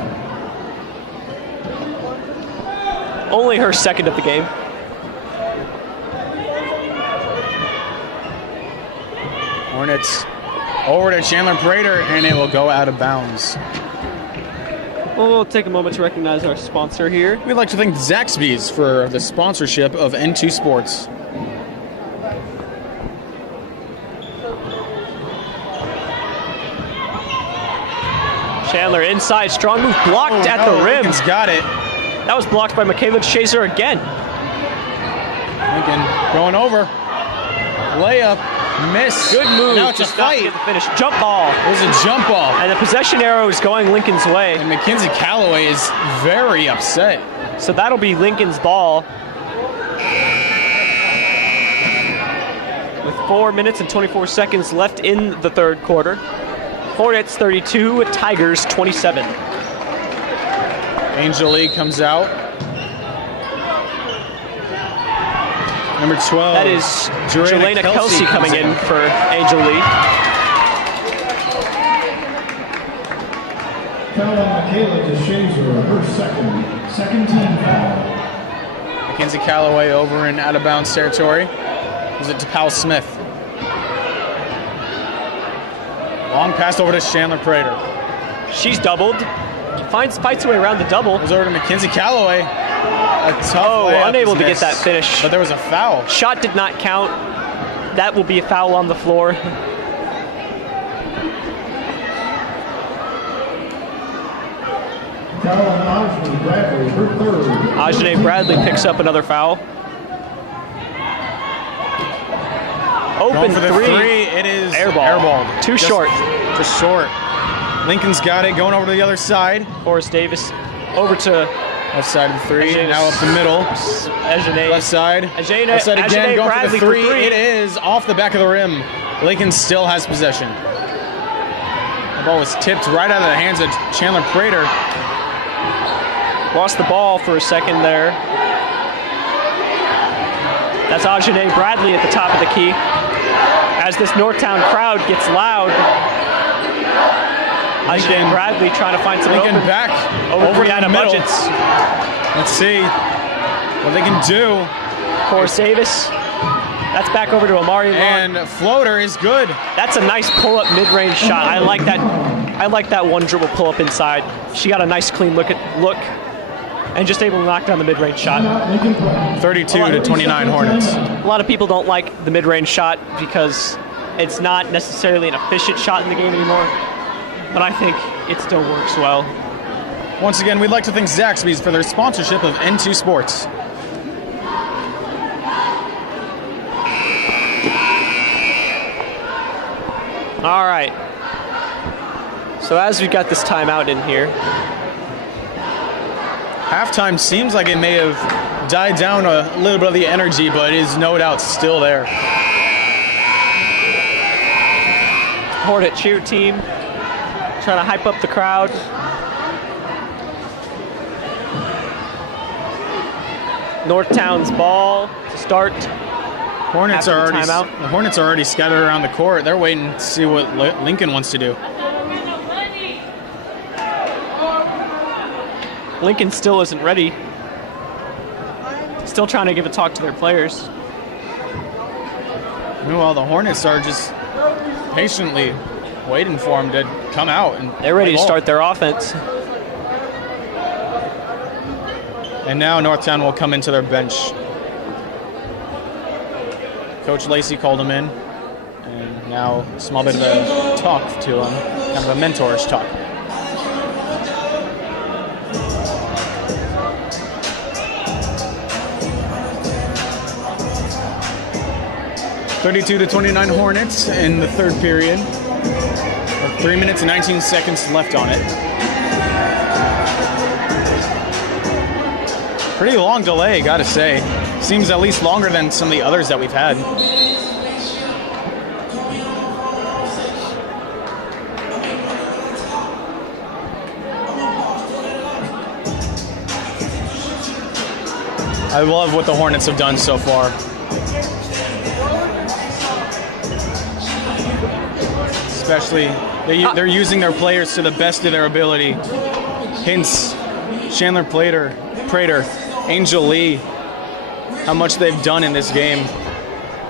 Only her second of the game. Hornets over to Chandler Prater, and it will go out of bounds. We'll take a moment to recognize our sponsor here. We'd like to thank Zaxby's for the sponsorship of N2 Sports. Chandler inside, strong move blocked at the rim. Lincoln's got it. That was blocked by Michaela Chaser again. Lincoln going over. Layup, miss. Good move. Now it's a just not to fight. get the finish. Jump ball. It was a jump ball. And the possession arrow is going Lincoln's way. And Mackenzie Calloway is very upset. So that'll be Lincoln's ball. With 4 minutes and 24 seconds left in the third quarter. Hornets 32, Tigers 27. Angel Lee comes out. Number 12. That is Jelena Kelsey coming in for Angel Lee. Foul on Michaela DeShazer, her second team foul. Mackenzie Calloway over in out of bounds territory. Is it to Powell-Smith? Long pass over to Chandler Prater. She's doubled. Fights her way around the double. Goes over to Mackenzie Calloway. A tough layup unable is to get missed. that finish. But there was a foul. Shot did not count. That will be a foul on the floor. Foul on Ajane Bradley, her third. Ajane Bradley picks up another foul. Open Going for the three. It is Airball. airballed. Too short. Just short. Lincoln's got it. Going over to the other side. Forrest Davis over to Left side of the three. Ajane. Now up the middle. Ajane. Left side. Ajane- Left side again. Ajane Going Bradley for for the three. It is off the back of the rim. Lincoln still has possession. The ball was tipped right out of the hands of Chandler Prater. Lost the ball for a second there. That's Ajane Bradley at the top of the key. As this Northtown crowd gets loud, Ajane Bradley trying to find some Lincoln open. back Over over Brianna the middle. Budgets. Let's see what they can do. Forrest Davis. That's back over to Amari Long. And floater is good. That's a nice pull-up mid-range shot. I like that. I like that one dribble pull-up inside. She got a nice clean look and just able to knock down the mid-range shot. 32-29 Hornets. A lot of people don't like the mid-range shot because it's not necessarily an efficient shot in the game anymore. But I think it still works well. Once again, we'd like to thank Zaxby's for their sponsorship of N2 Sports. All right. So as we got this timeout in here, Halftime seems like it may have died down a little bit of the energy, but it is no doubt still there. Hornet cheer team trying to hype up the crowd. Northtown's ball to start. Hornets After are the already timeout. the Hornets are already scattered around the court. They're waiting to see what Lincoln wants to do. Lincoln still isn't ready. Still trying to give a talk to their players. Meanwhile, the Hornets are just patiently waiting for him to come out and They're ready play to ball. start their offense. And now Northtown will come into their bench. Coach Lacey called him in, and now a small bit of a talk to him, kind of a mentorish talk. (32-29) Hornets in the third period. With 3 minutes and 19 seconds left on it. Pretty long delay, gotta say. Seems at least longer than some of the others that we've had. I love what the Hornets have done so far. Especially, they're using their players to the best of their ability. Hints, Chandler Prater, Angel Lee, how much they've done in this game.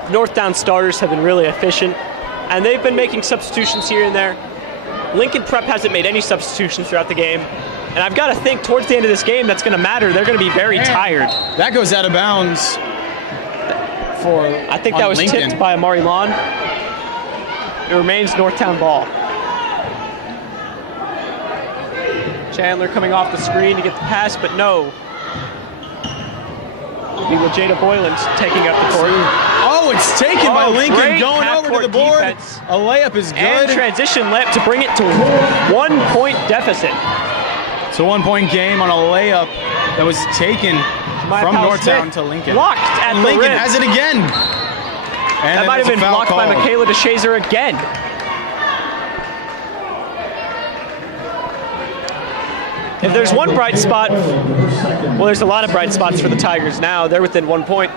Northtown starters have been really efficient, and they've been making substitutions here and there. Lincoln Prep hasn't made any substitutions throughout the game, and I've got to think towards the end of this game that's going to matter. They're going to be very tired. That goes out of bounds for I think that was Lincoln. tipped by Amari Lon. It remains Northtown ball. Chandler coming off the screen to get the pass, but no. It'll be with Jada Boylan taking up the court. Oh, it's taken by Lincoln, great going over to the board. defense. A layup is good. And transition layup to bring it to 1 point deficit. It's a 1 point game on a layup that was taken from Northtown to Lincoln. Blocked at And the Lincoln rim. has it again. And That might have been blocked by Michaela DeShazer again. If there's one bright spot, well, there's a lot of bright spots for the Tigers now. They're within 1 point.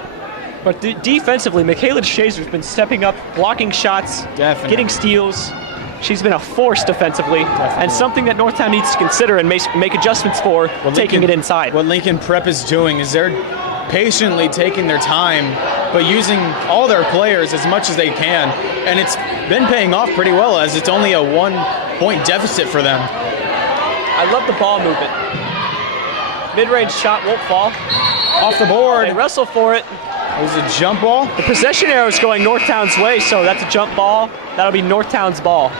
But defensively, Michaela DeShazer's been stepping up, blocking shots, getting steals. She's been a force defensively, and something that Northtown needs to consider and make adjustments for, taking it inside. What Lincoln Prep is doing is they're patiently taking their time, but using all their players as much as they can. And it's been paying off pretty well, as it's only a 1 point deficit for them. I love the ball movement. Mid-range shot won't fall. Off the board. They wrestle for it. It was a jump ball. The possession arrow is going Northtown's way, so that's a jump ball. That'll be Northtown's ball.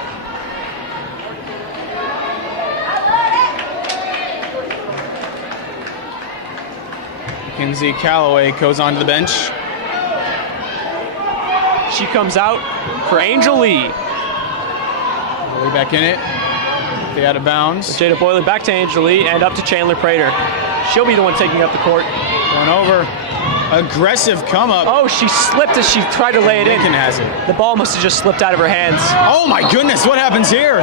Kinsey Calloway goes onto the bench. She comes out for Angel Lee. Way back in it. They out of bounds. Jada Boylan back to Angel Lee and up to Chandler Prater. She'll be the one taking up the court. Going over. Aggressive come up. Oh, she slipped as she tried to lay it in. Lincoln has it. The ball must have just slipped out of her hands. Oh my goodness, what happens here?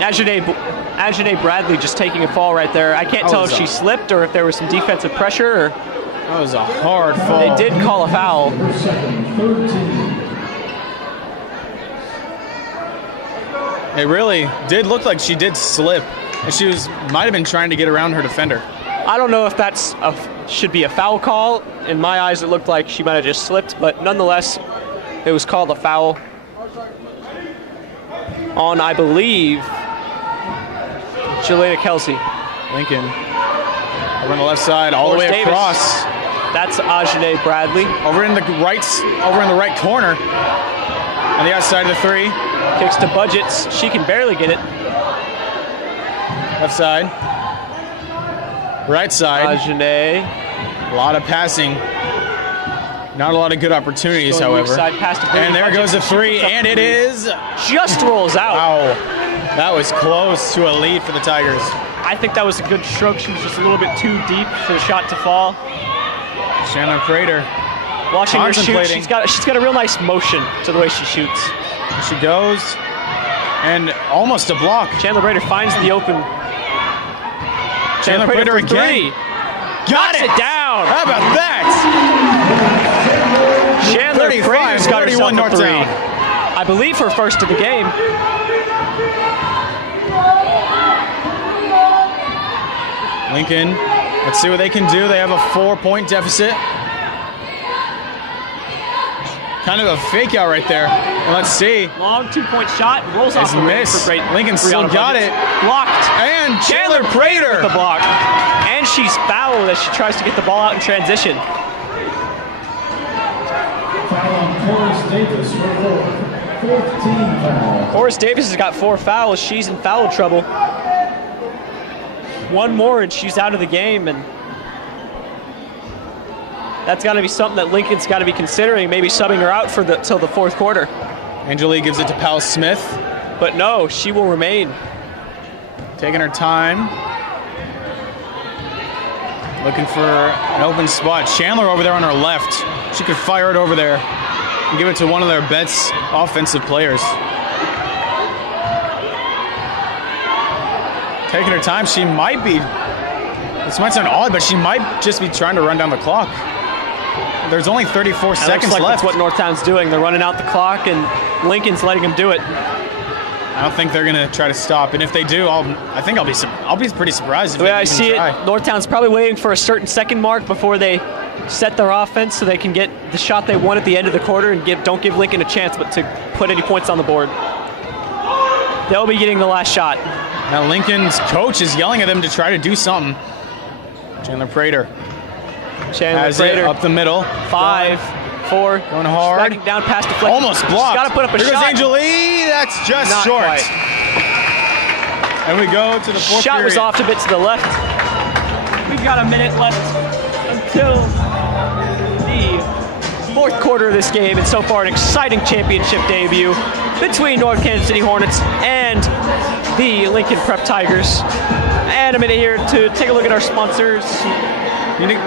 Ajane Bradley just taking a fall right there. I can't tell if she slipped or if there was some defensive pressure. Or that was a hard fall. They did call a foul. It really did look like she did slip. And she might have been trying to get around her defender. I don't know if that's should be a foul call. In my eyes, it looked like she might have just slipped, but nonetheless, it was called a foul on, I believe, Jelena Kelsey. Lincoln over on the left side, all the way Davis. across. That's Ajane Bradley. Over in the right corner. On the outside of the three. Kicks to Budgets. She can barely get it. Left side. Right side. Ajane. A lot of passing. Not a lot of good opportunities, however. Side pass to and there goes a three, and it is just rolls out. Wow. That was close to a lead for the Tigers. I think that was a good stroke. She was just a little bit too deep for the shot to fall. Chandler Prater watching her shoot. She's got a real nice motion to the way she shoots. She goes, and almost a block. Chandler Prater finds the open. Chandler Prater again. Got it down. How about that? Chandler Prater's got herself a three. Northtown. I believe her first of the game. Lincoln, let's see what they can do. They have a 4-point deficit. Kind of a fake out right there. And let's see. Long 2-point shot. Rolls off the rim for great. Lincoln still got it. Blocked. And Chandler Prater with the block. And she's fouled as she tries to get the ball out in transition. Foul on Horace Davis for fourth team foul. Horace Davis has got 4 fouls. She's in foul trouble. One more and she's out of the game, and that's got to be something that Lincoln's got to be considering, maybe subbing her out for till the fourth quarter. Angelique gives it to Powell Smith. But no, she will remain. Taking her time. Looking for an open spot. Chandler over there on her left. She could fire it over there and give it to one of their best offensive players. Taking her time. She might be, this might sound odd, but she might just be trying to run down the clock. There's only 34 seconds left. That's what Northtown's doing. They're running out the clock, and Lincoln's letting them do it. I don't think they're gonna try to stop, and if they do, I think I'll be pretty surprised if The way they I even see try. it, Northtown's probably waiting for a certain second mark before they set their offense, so they can get the shot they want at the end of the quarter and don't give Lincoln a chance, but to put any points on the board. They'll be getting the last shot. Now Lincoln's coach is yelling at them to try to do something. Chandler Prater has it up the middle. 5, 4. Going hard. Backing down past deflection. Almost blocked. She's got to put up a Here shot. goes Angel Lee. That's just Not short. quite. And we go to the fourth Shot was period. off a bit to the left. We've got a minute left until the fourth quarter of this game, and so far an exciting championship debut between North Kansas City Hornets and the Lincoln Prep Tigers. And a minute here to take a look at our sponsors.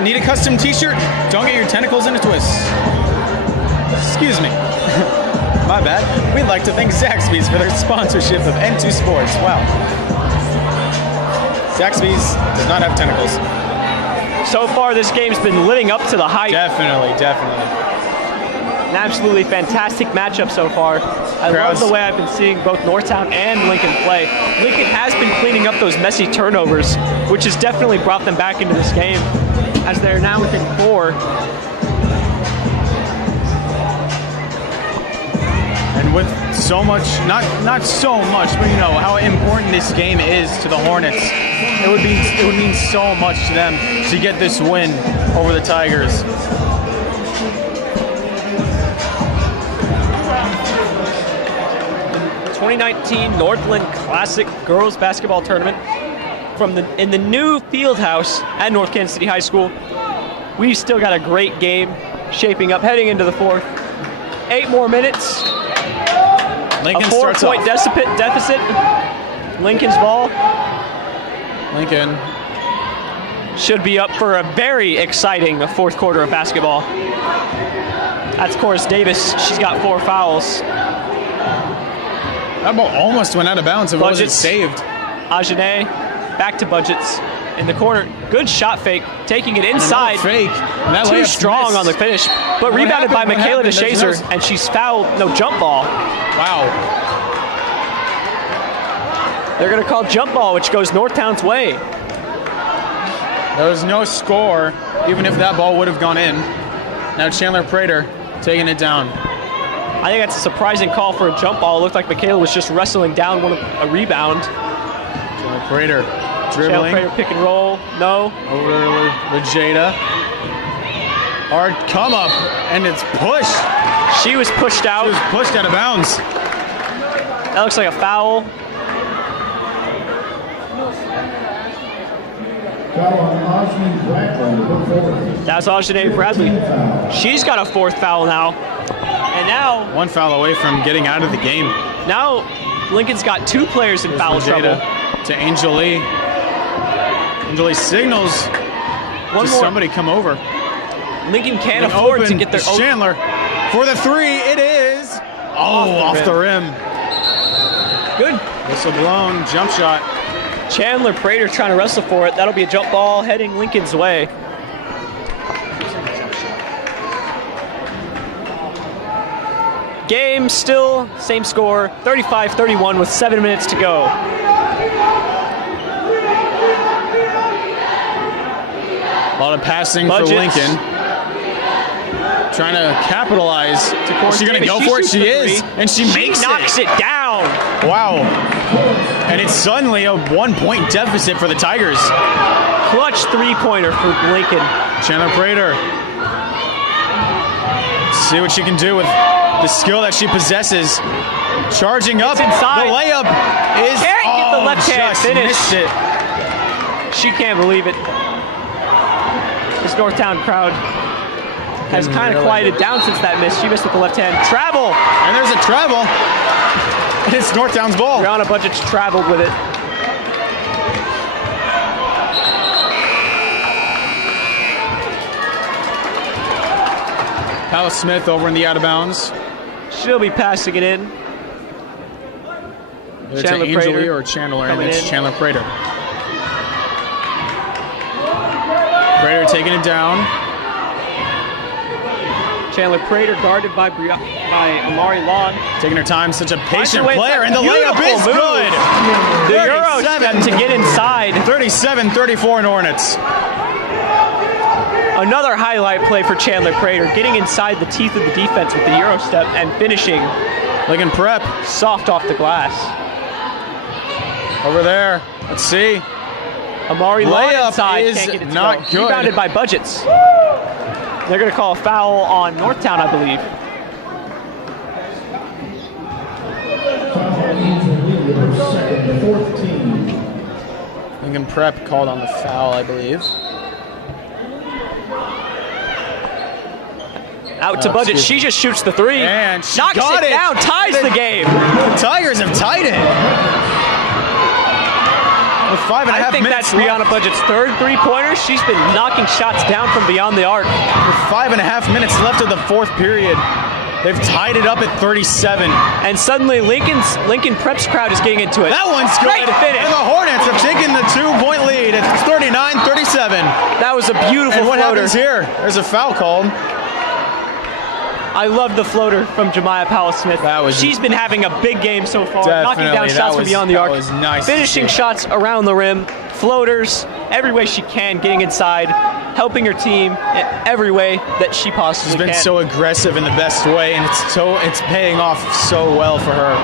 Need a custom t-shirt? Don't get your tentacles in a twist. Excuse me. My bad. We'd like to thank Zaxby's for their sponsorship of N2 Sports. Wow. Zaxby's does not have tentacles. So far, this game's been living up to the hype. Definitely. An absolutely fantastic matchup so far. I love the way I've been seeing both Northtown and Lincoln play. Lincoln has been cleaning up those messy turnovers, which has definitely brought them back into this game, as they're now within 4. And with so much, not so much, but you know how important this game is to the Hornets. It would mean so much to them to get this win over the Tigers. The 2019 Northland Classic Girls Basketball Tournament in the new field house at North Kansas City High School. We've still got a great game shaping up, heading into the fourth. 8 more minutes. Lincoln a starts 4-point off. deficit. Lincoln's ball. Lincoln Should be up for a very exciting fourth quarter of basketball. That's Coris Davis. She's got 4 fouls. That ball almost went out of bounds if it wasn't Budgets. saved. Ajane back to Budgets in the corner. Good shot fake, taking it inside. Fake. And that Too layup's strong missed. on the finish, but rebounded happened? by What Michaela happened? There's DeShazer, no- and she's fouled. No, jump ball. Wow. They're going to call jump ball, which goes Northtown's way. There was no score, even if that ball would have gone in. Now Chandler Prater taking it down. I think that's a surprising call for a jump ball. It looked like Michaela was just wrestling down a rebound. Chandler Prater Chandler dribbling Prater pick and roll. No. over to Jada. Hard come up, and it's pushed. She was pushed out. She was pushed out of bounds. That looks like a foul. Foul on Osmond Bradley, number 4. That's Ajane Bradley. She's got a 4th foul now. And now One foul away from getting out of the game. Lincoln's got 2 players in foul trouble. Jada to Angel Lee. Angel Lee signals One to more. somebody come over. Lincoln can't And afford to open get their is Chandler for the 3. It is off the rim. Good. Whistle blown, jump shot. Chandler Prater trying to wrestle for it. That'll be a jump ball heading Lincoln's way. Game still, same score, 35-31 with 7 minutes to go. A lot of passing Budgets. for Lincoln. Trying to capitalize. Is she going to go for it? shoots She the is. 3. And she makes knocks it down. Wow. And it's suddenly a 1-point deficit for the Tigers. Clutch 3-pointer for Lincoln. Chandler Prater. See what she can do with the skill that she possesses. Charging up. It's inside. The layup is Can't get the left hand just finish. missed it. She can't believe it. This Northtown crowd has kind of quieted down since that miss. She missed with the left hand. Travel. And there's a travel. It's Northtown's ball. Brianna Budget's traveled with it. Powell Smith over in the out of bounds. She'll be passing it in. It's Chandler Angel Lee Prater or Chandler, and coming it's in. Chandler Prater. Prater taking it down. Chandler Prater guarded by Amari Lawn. Taking her time, such a patient Finds her way player, and the inside. layup is Beautiful good. move. The Euro step to get inside. 37-34 in Hornets. Another highlight play for Chandler Prater, getting inside the teeth of the defense with the Euro step and finishing Lincoln Prep soft off the glass. over there. Let's see. Amari Lawn Layup inside, is can't get it to not go. good. Rebounded by Budgets. They're going to call a foul on Northtown, I believe. Foul Angel Lee, her second, the fourth team. Lincoln Prep called on the foul, I believe. Out to Budgets. excuse me. She just shoots the three. And she knocks got it it. down, ties the game. The Tigers have tied it. With 5.5 I think minutes that's Brianna Budget's third three-pointer. She's been knocking shots down from beyond the arc. With 5.5 minutes left of the fourth period. They've tied it up at 37. And suddenly Lincoln Prep's crowd is getting into it. That one's good. Great finish. And the Hornets have taken the 2-point lead. It's 39-37. That was a beautiful And what floater. happens here? There's a foul called. I love the floater from Jemiah Powell-Smith. That was- She's been having a big game so far, knocking Definitely. down That shots from was- beyond the that arc, was nice to finishing see. shots around the rim, floaters, every way she can, getting inside, helping her team in every way that she possibly She's been can. so aggressive in the best way, and it's paying off so well for her.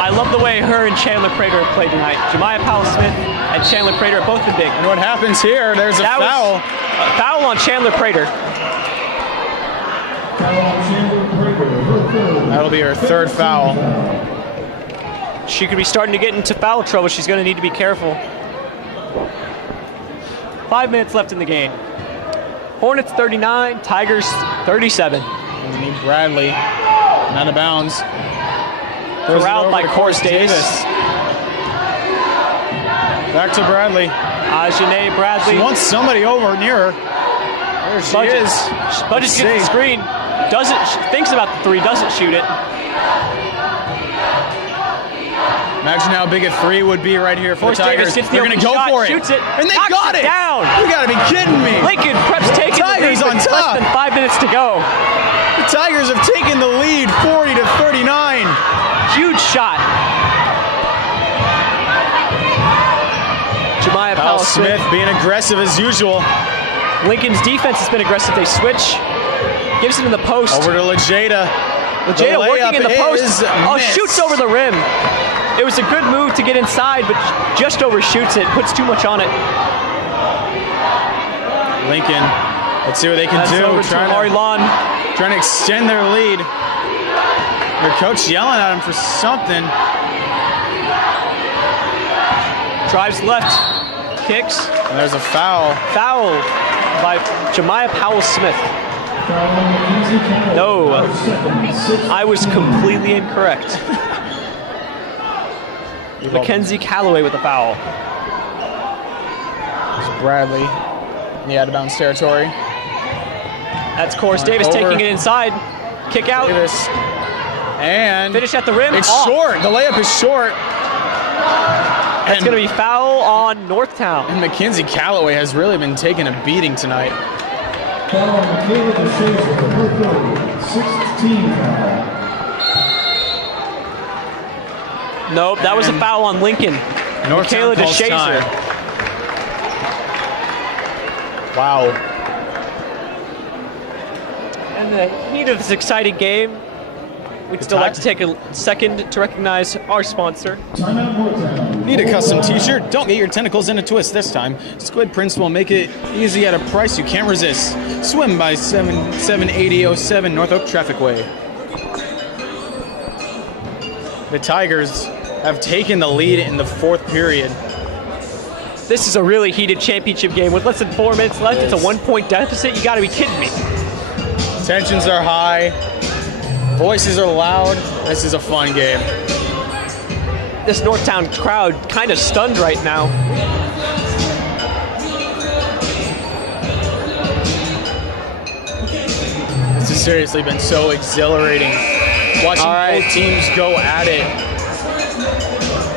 I love the way her and Chandler Prater have played tonight. Jemiah Powell-Smith and Chandler Prater have both been big. And what happens here? There's a That foul. was a foul on Chandler Prater. Foul on Chandler Prater, her third. That'll be her third foul. She could be starting to get into foul trouble. She's going to need to be careful. 5 minutes left in the game. Hornets 39, Tigers 37. We need Bradley. Out of bounds. Throws it Corralled over by to Course Davis. Back to Bradley. Ajane Bradley. She wants somebody over near her. There she Budget. is. Budget Let's gets the see. screen. Thinks about the three, doesn't shoot it. Imagine how big a three would be right here for Course the Tigers. Davis gets the They're going to open go shot, for it. shoots it, And they knocks got it it. down. You got to be kidding me. Lincoln Prep's taking the lead Tigers on with less top. than 5 minutes to go. The Tigers have taken the lead 40-39. Huge shot. Jemiah Powell Powell-Smith. Smith being aggressive as usual. Lincoln's defense has been aggressive. They switch. Gives it in the post. Over to Lejeda. Lejeda working in the post. is Oh, missed. shoots over the rim. It was a good move to get inside, but just overshoots it. Puts too much on it. Lincoln. Let's see what they can That's do. over to Amari Lawn. Trying to extend their lead. Their coach yelling at him for something. Drives left. Kicks. And there's a foul. Foul by Jemiah Powell-Smith. Foul on Mackenzie Calloway, No. her second, sixth I was team. completely incorrect. Mackenzie Calloway with a foul. There's Bradley in the out-of-bounds territory. That's Course Davis Over. taking it inside. Kick out. Davis. And Finish at the rim. it's Off. short. The layup is short. That's going to be foul on Northtown. And Mackenzie Calloway has really been taking a beating tonight. Foul on Michaela DeShazer, her third, sixth team foul. Nope, that was a And foul on Lincoln. Northtown Michaela calls DeShazer. time. Wow. And the heat of this exciting game, we'd still like to take a second to recognize our sponsor. Timeout Northtown. Need a custom t-shirt? Don't get your tentacles in a twist this time. Squid Prints will make it easy at a price you can't resist. Swim by 78007 North Oak Traffic Way. The Tigers have taken the lead in the fourth period. This is a really heated championship game with less than 4 minutes left. It's a 1-point deficit. You got to be kidding me. Tensions are high. Voices are loud. This is a fun game. This Northtown crowd kind of stunned right now. seriously been so exhilarating watching both teams go at it,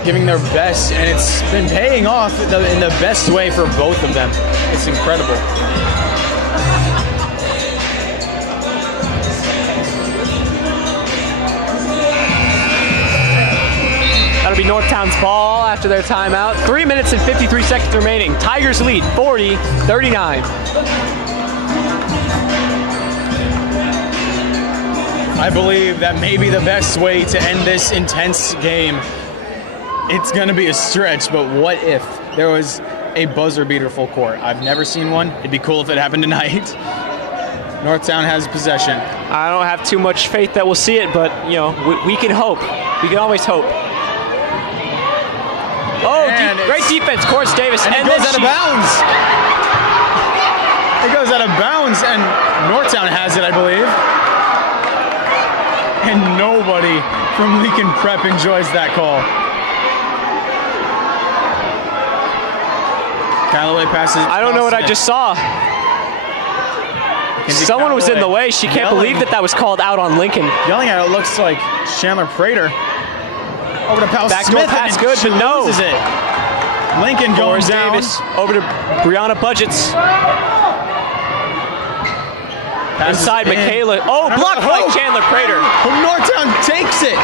giving their best, and it's been paying off in the best way for both of them. It's incredible. That'll be Northtown's ball after their timeout. 3 minutes and 53 seconds remaining. Tigers lead 40-39. I believe that may be the best way to end this intense game. It's going to be a stretch, but what if there was a buzzer beater full court? I've never seen one. It'd be cool if it happened tonight. Northtown has possession. I don't have too much faith that we'll see it, but you know, we can hope. We can always hope. Oh, great defense, Course Davis. And it goes out of bounds. It goes out of bounds, and Northtown has it, I believe. And nobody from Lincoln Prep enjoys that call. Callaway passes. I don't know what I just saw. Someone was in the way. She can't believe that was called out on Lincoln. Yelling at it looks like Chandler Prater. Over to Powell Back Smith. door pass good, but no. Loses it. Lincoln going down. Davis over to Brianna Budgets. Passes inside in. Michaela. Oh, blocked by Chandler Prater. Northtown takes it.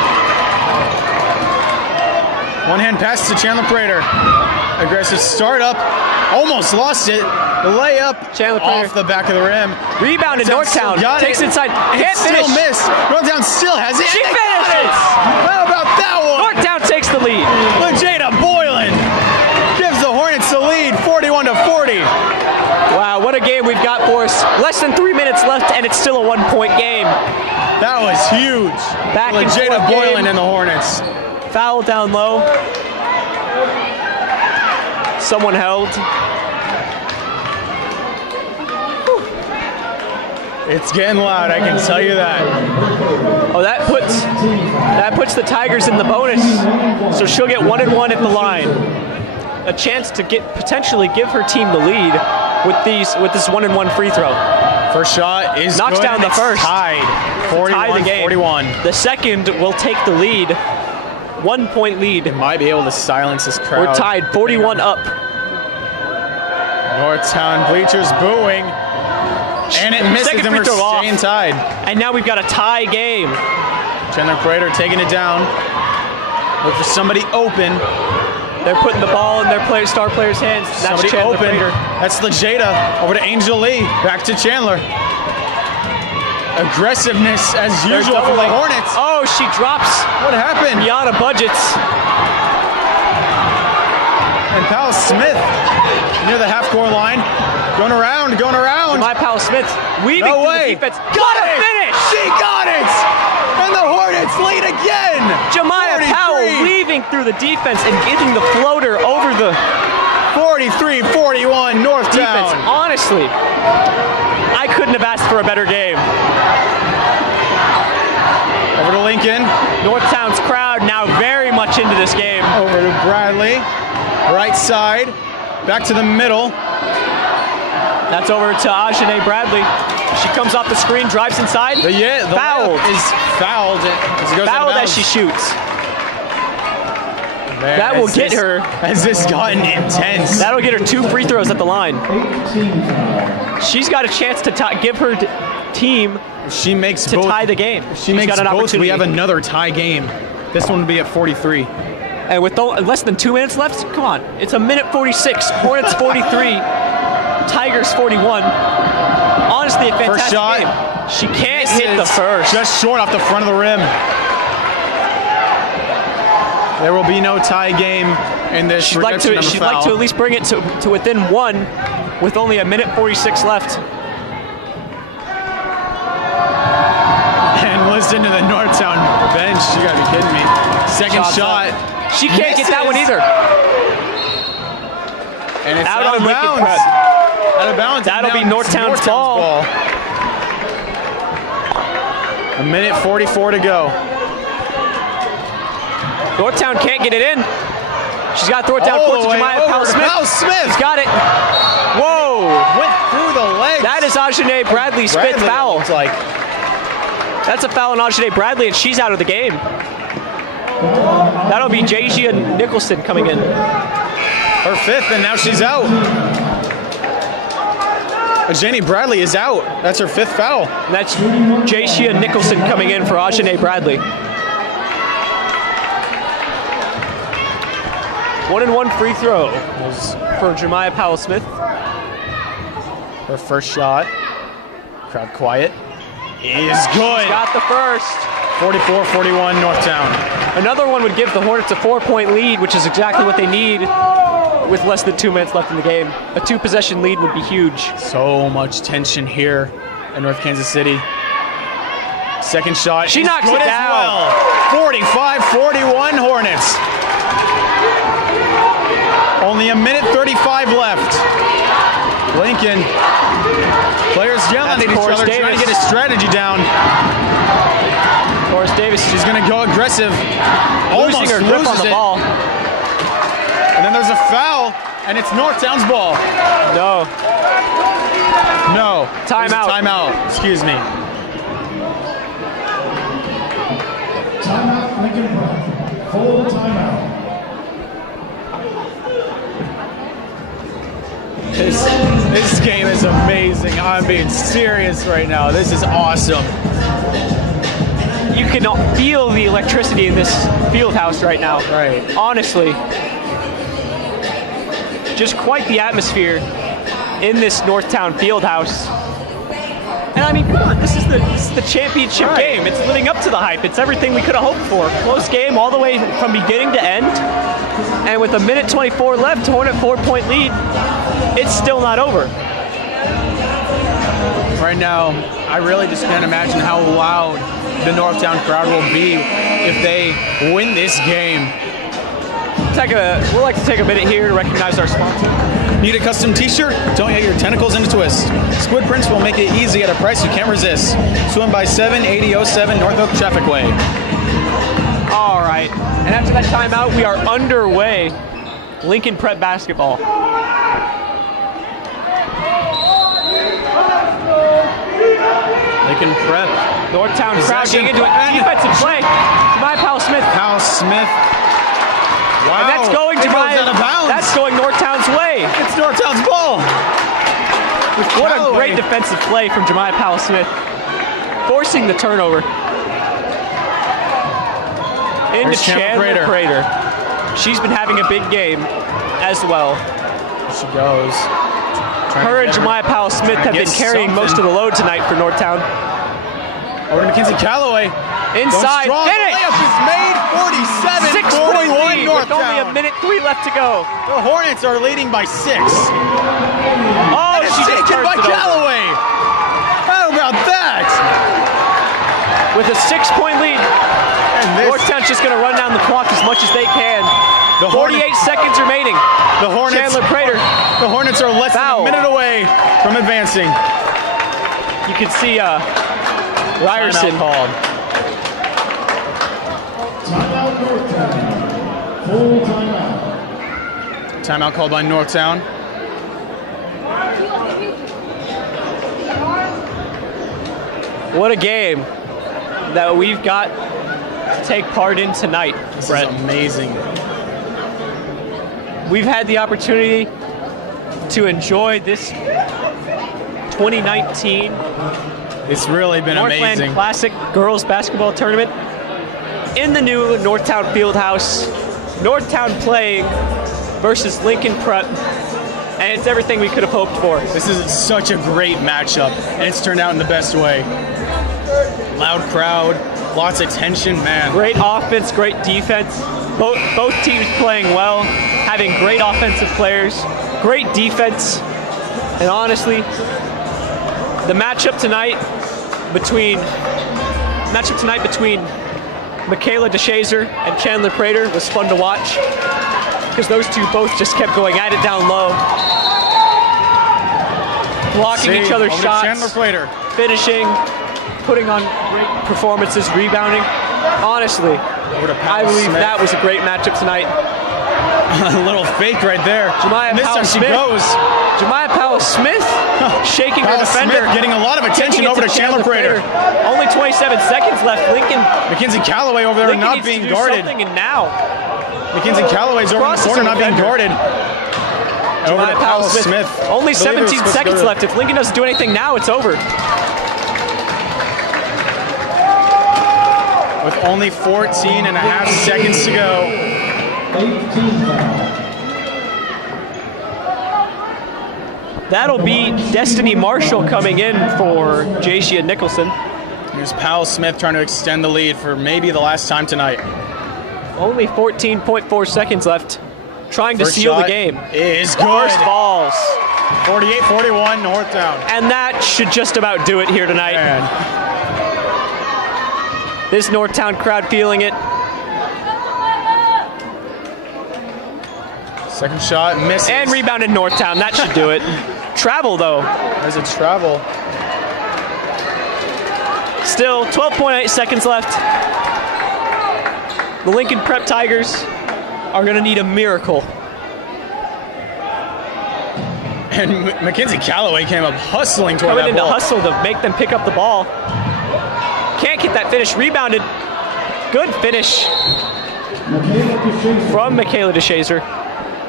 One hand pass to Chandler Prater. Aggressive startup. Almost lost it. The layup Chandler Prater off the back of the rim. Rebound in Northtown. Takes it inside. Can't finish. Still missed. Northtown still has it. She finishes. How about that one? Northtown takes the lead. Lejada Boylan gives the Hornets the lead, 41-40. Wow, what a game we've got for us. Less than 3 minutes left, and it's still a 1 point game. That was huge. Back and Lejada forth Boylan game. and the Hornets. Foul down low. Someone held. It's getting loud, I can tell you that. Oh, that puts the Tigers in the bonus. So she'll get 1-1 at the line. A chance to potentially give her team the lead with this 1-1 free throw. First shot is knocks good, down the first. Tied. 41-41. The second will take the lead. 1 point lead. Might be able to silence this crowd. We're tied 41 up. Northtown bleachers booing. And it misses, and we're staying tied. And now we've got a tie game. Chandler Prater taking it down. Look for somebody open. They're putting the ball in their star player's hands. That's somebody Chandler open. Prater. That's Lejada. Over to Angel Lee. Back to Chandler. Aggressiveness as usual for the Hornets. Oh, she drops. What happened? Brianna Budgets. And Powell Smith near the half-court line. Going around. My Powell Smith weaving through the defense. Got a it! finish! She got it! And the Hornets lead again! Jemiah Powell weaving through the defense and getting the floater over the 43-41 Northtown. defense. Honestly, I couldn't have asked for a better game. Over to Lincoln. Northtown's crowd now very much into this game. Over to Bradley. Right side. Back to the middle. That's over to Ajane Bradley. She comes off the screen, drives inside. The fouled. is fouled as it goes out of Fouled bounds. as she shoots. Man, that will get her. Has this gotten intense? That'll get her 2 free throws at the line. She's got a chance to give her team she makes to both, tie the game. She makes got an both. opportunity. We have another tie game. This one will be at 43. And with less than 2 minutes left, come on. It's a minute 46. Hornets 43. Tigers 41. Honestly, a fantastic first shot. game. She can't hit the first. Just short off the front of the rim. There will be no tie game in this. She'd like to at least bring it to within 1 with only a minute 46 left. And listen to the Northtown bench. You gotta be kidding me. Second shot. She can't get that one either. And it's out of on Lincoln bounds. Prep. Out of bounds. That'll be Northtown's ball. A minute 44 to go. Northtown can't get it in. She's got to throw it down court to Jemiah Powell Smith. She's got it. Whoa. Went through the legs. That is Ajane Bradley's fifth foul. Looks like. That's a foul on Ajane Bradley, and she's out of the game. That'll be Jaysia Nicholson coming in. Her 5th, and now she's out. Ajane Bradley is out. That's her 5th foul. And that's Jaysia Nicholson coming in for Ajane Bradley. 1-and-1 free throw for Jemiah Powell-Smith. Her first shot. Crowd quiet. Is good. She's got the first. 44-41 Northtown. Another one would give the Hornets a 4-point lead, which is exactly what they need with less than 2 minutes left in the game. A 2-possession lead would be huge. So much tension here in North Kansas City. Second shot. She knocks it down. 45-41 Hornets. Only a minute 35 left. Lincoln. Players yelling at each other, trying to get his strategy down. Forrest Davis. She's going to go aggressive. Losing her grip on the ball. And then there's a foul, and it's Northtown's ball. No. No. Timeout. Timeout. Excuse me. Timeout, Lincoln Prep. Full timeout. This game is amazing. I'm being serious right now. This is awesome. You can feel the electricity in this field house right now. Right. Honestly. Just quite the atmosphere in this Northtown field house. And I mean, come on, this is the championship game. It's living up to the hype. It's everything we could have hoped for. Close game all the way from beginning to end. And with a minute 24 left, Hornet 4-point lead, it's still not over. Right now, I really just can't imagine how loud the Northtown crowd will be if they win this game. We'd like to take a minute here to recognize our sponsor. Need a custom t-shirt? Don't get your tentacles in a twist. Squid Prints will make it easy at a price you can't resist. Swim by 78007 North Oak Traffic Way. All right, and after that timeout, we are underway. Lincoln Prep basketball. Lincoln Prep. Northtown crowd getting into it. Defensive play. Jemiah Powell-Smith. Powell-Smith. Wow. And that's going to out of bounds. That's going Northtown's way. It's Northtown's ball. What a great defensive play from Jemiah Powell-Smith, forcing the turnover. Into Chandler Prater. She's been having a big game as well. There she goes. Her and Jemiah Powell-Smith have been carrying most of the load tonight for Northtown. Over to Mackenzie Calloway. Inside, finish! The layup is made, 47-41 Northtown. With only a minute 3 left to go. The Hornets are leading by 6. Oh, and it's she just taken by turns it over. Calloway. How about that? With a 6-point lead, Northtown's just going to run down the clock as much as they can. 48 seconds remaining. The Hornets, Chandler Prater. The Hornets are less than a minute away from advancing. You can see Ryerson called. Timeout Northtown. Full timeout. Timeout called by Northtown. What a game that we've got to take part in tonight, Brett. This is amazing. We've had the opportunity to enjoy this 2019 It's really been Northland amazing. Classic girls basketball tournament in the new Northtown Fieldhouse. Northtown playing versus Lincoln Prep, and it's everything we could have hoped for. This is such a great matchup, and it's turned out in the best way. Loud crowd, lots of tension, man. Great offense, great defense. Both teams playing well, having great offensive players, great defense, and honestly, the matchup tonight between Michaela DeShazer and Chandler Prater was fun to watch because those two both just kept going at it down low, blocking each other's shots, Chandler Prater. finishing, putting on great performances, rebounding. Honestly, I believe that was a great matchup tonight. A little fake right there. Jemiah Missed how she Powell-Smith. goes. Jemiah Powell-Smith, shaking her Kyle defender. Smith getting a lot of attention Kicking it over to Chandler Prater. Only 27 seconds left. Mackenzie Calloway over there Lincoln not needs being to do guarded. something, and now Mackenzie Calloway's over in the Crosses corner the not being defender. guarded. Over to Powell Smith. Only I believe it was 17 supposed to seconds go to- left. If Lincoln doesn't do anything now, it's over. With only 14 and a half seconds to go. 18 foul. That'll be Destiny Marshall coming in for Jacia Nicholson. Here's Powell Smith trying to extend the lead for maybe the last time tonight. Only 14.4 seconds left. Trying to First seal the shot game. is good. First balls. 48-41 Northtown. And that should just about do it here tonight. Man. This Northtown crowd feeling it. Second shot misses. And rebounded Northtown. That should do it. Travel, though. There's a travel. Still 12.8 seconds left. The Lincoln Prep Tigers are going to need a miracle. And Mackenzie Calloway came up hustling toward Coming that in to ball. hustle to make them pick up the ball. Can't get that finish. Rebounded. Good finish from Michaela DeShazer.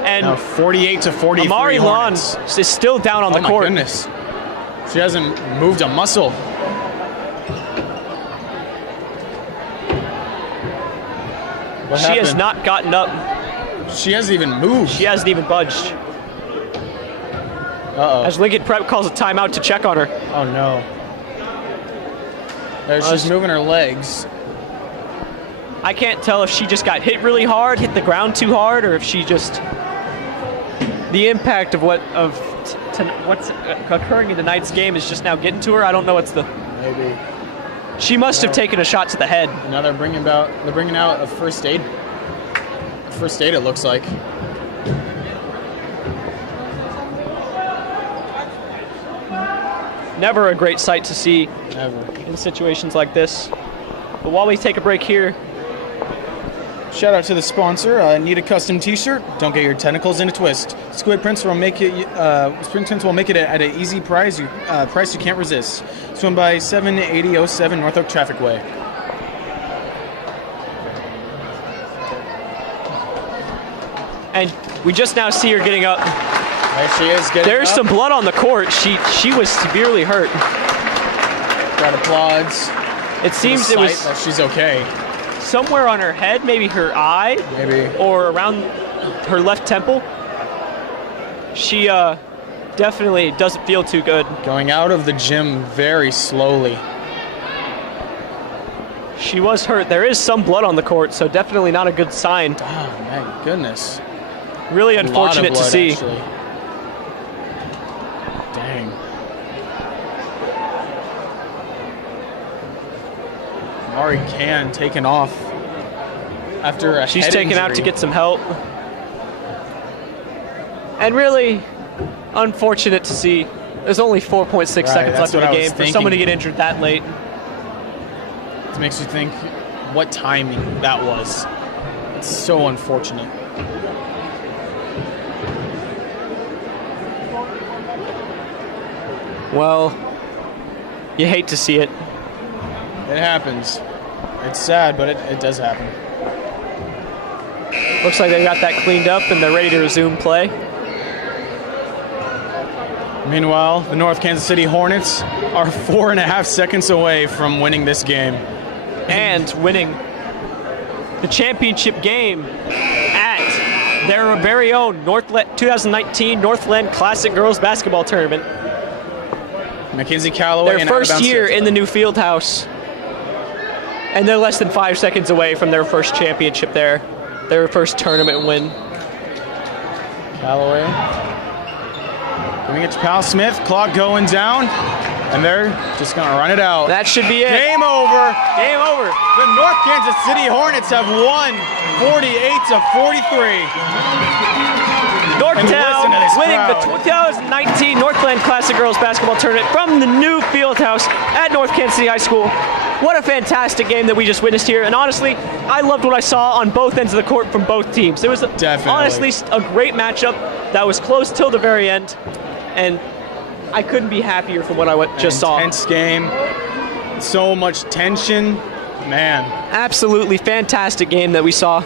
And Now 48-43 Amari Lawn Hornets. is still down on Oh the my court. goodness. She hasn't moved a muscle. What She has happened? not gotten up. She hasn't even moved. She hasn't even budged. Uh-oh. As Lincoln Prep calls a timeout to check on her. Oh no. She's moving her legs. I can't tell if she just got hit really hard, hit the ground too hard, or if she just the impact of what's occurring in tonight's game is just now getting to her. I don't know what's the. Maybe. She must have taken a shot to the head. Now they're bringing out a first aid. First aid, it looks like. Never a great sight to see Never. in situations like this. But while we take a break here, Shout out to the sponsor. Need a custom T-shirt? Don't get your tentacles in a twist. Squid Prints will make it. Spring Prints will make it at an easy price. Price you can't resist. Swim by 78007 North Oak Traffic Way. and we just now see her getting up. There she is getting There's up. some blood on the court. She was severely hurt. Got applauds. It seems it was That she's okay. somewhere on her head, maybe her eye, Maybe. or around her left temple. She definitely doesn't feel too good. Going out of the gym very slowly. She was hurt. There is some blood on the court, so definitely not a good sign. Oh my goodness. Really A lot of unfortunate to blood, see. actually. Dang. Mari Can taken off after a She's head taken out to injury. get some help. And really unfortunate to see. There's only 4.6 seconds that's left in what the I was game for thinking. someone to get injured that late. It makes you think what timing that was. It's so unfortunate. Well, you hate to see it. It happens. It's sad, but it does happen. Looks like they got that cleaned up and they're ready to resume play. Meanwhile, the North Kansas City Hornets are 4.5 seconds away from winning this game. And winning the championship game at their very own 2019 Northland Classic Girls Basketball Tournament. Mackenzie Calloway Their and first out-of-bounds year touchdown. in the new field house. And they're less than 5 seconds away from their first championship there. Their first tournament win. Calloway. Giving it to Powell Smith. Clock going down. And they're just going to run it out. That should be it. Game over. Game over. The North Kansas City Hornets have won 48-43. And listen to Northtown this winning crowd. the 2019 Northland Classic Girls Basketball Tournament from the new field house at North Kansas City High School. What a fantastic game that we just witnessed here. And honestly, I loved what I saw on both ends of the court from both teams. It was Definitely. honestly a great matchup that was close till the very end. And I couldn't be happier for what I just saw. Intense game. So much tension. Man. Absolutely fantastic game that we saw.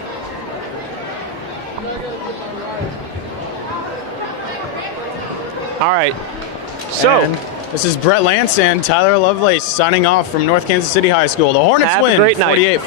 All right. So, And this is Brett Lance and Tyler Lovelace signing off from North Kansas City High School. The Hornets Have a win great night. 48-40.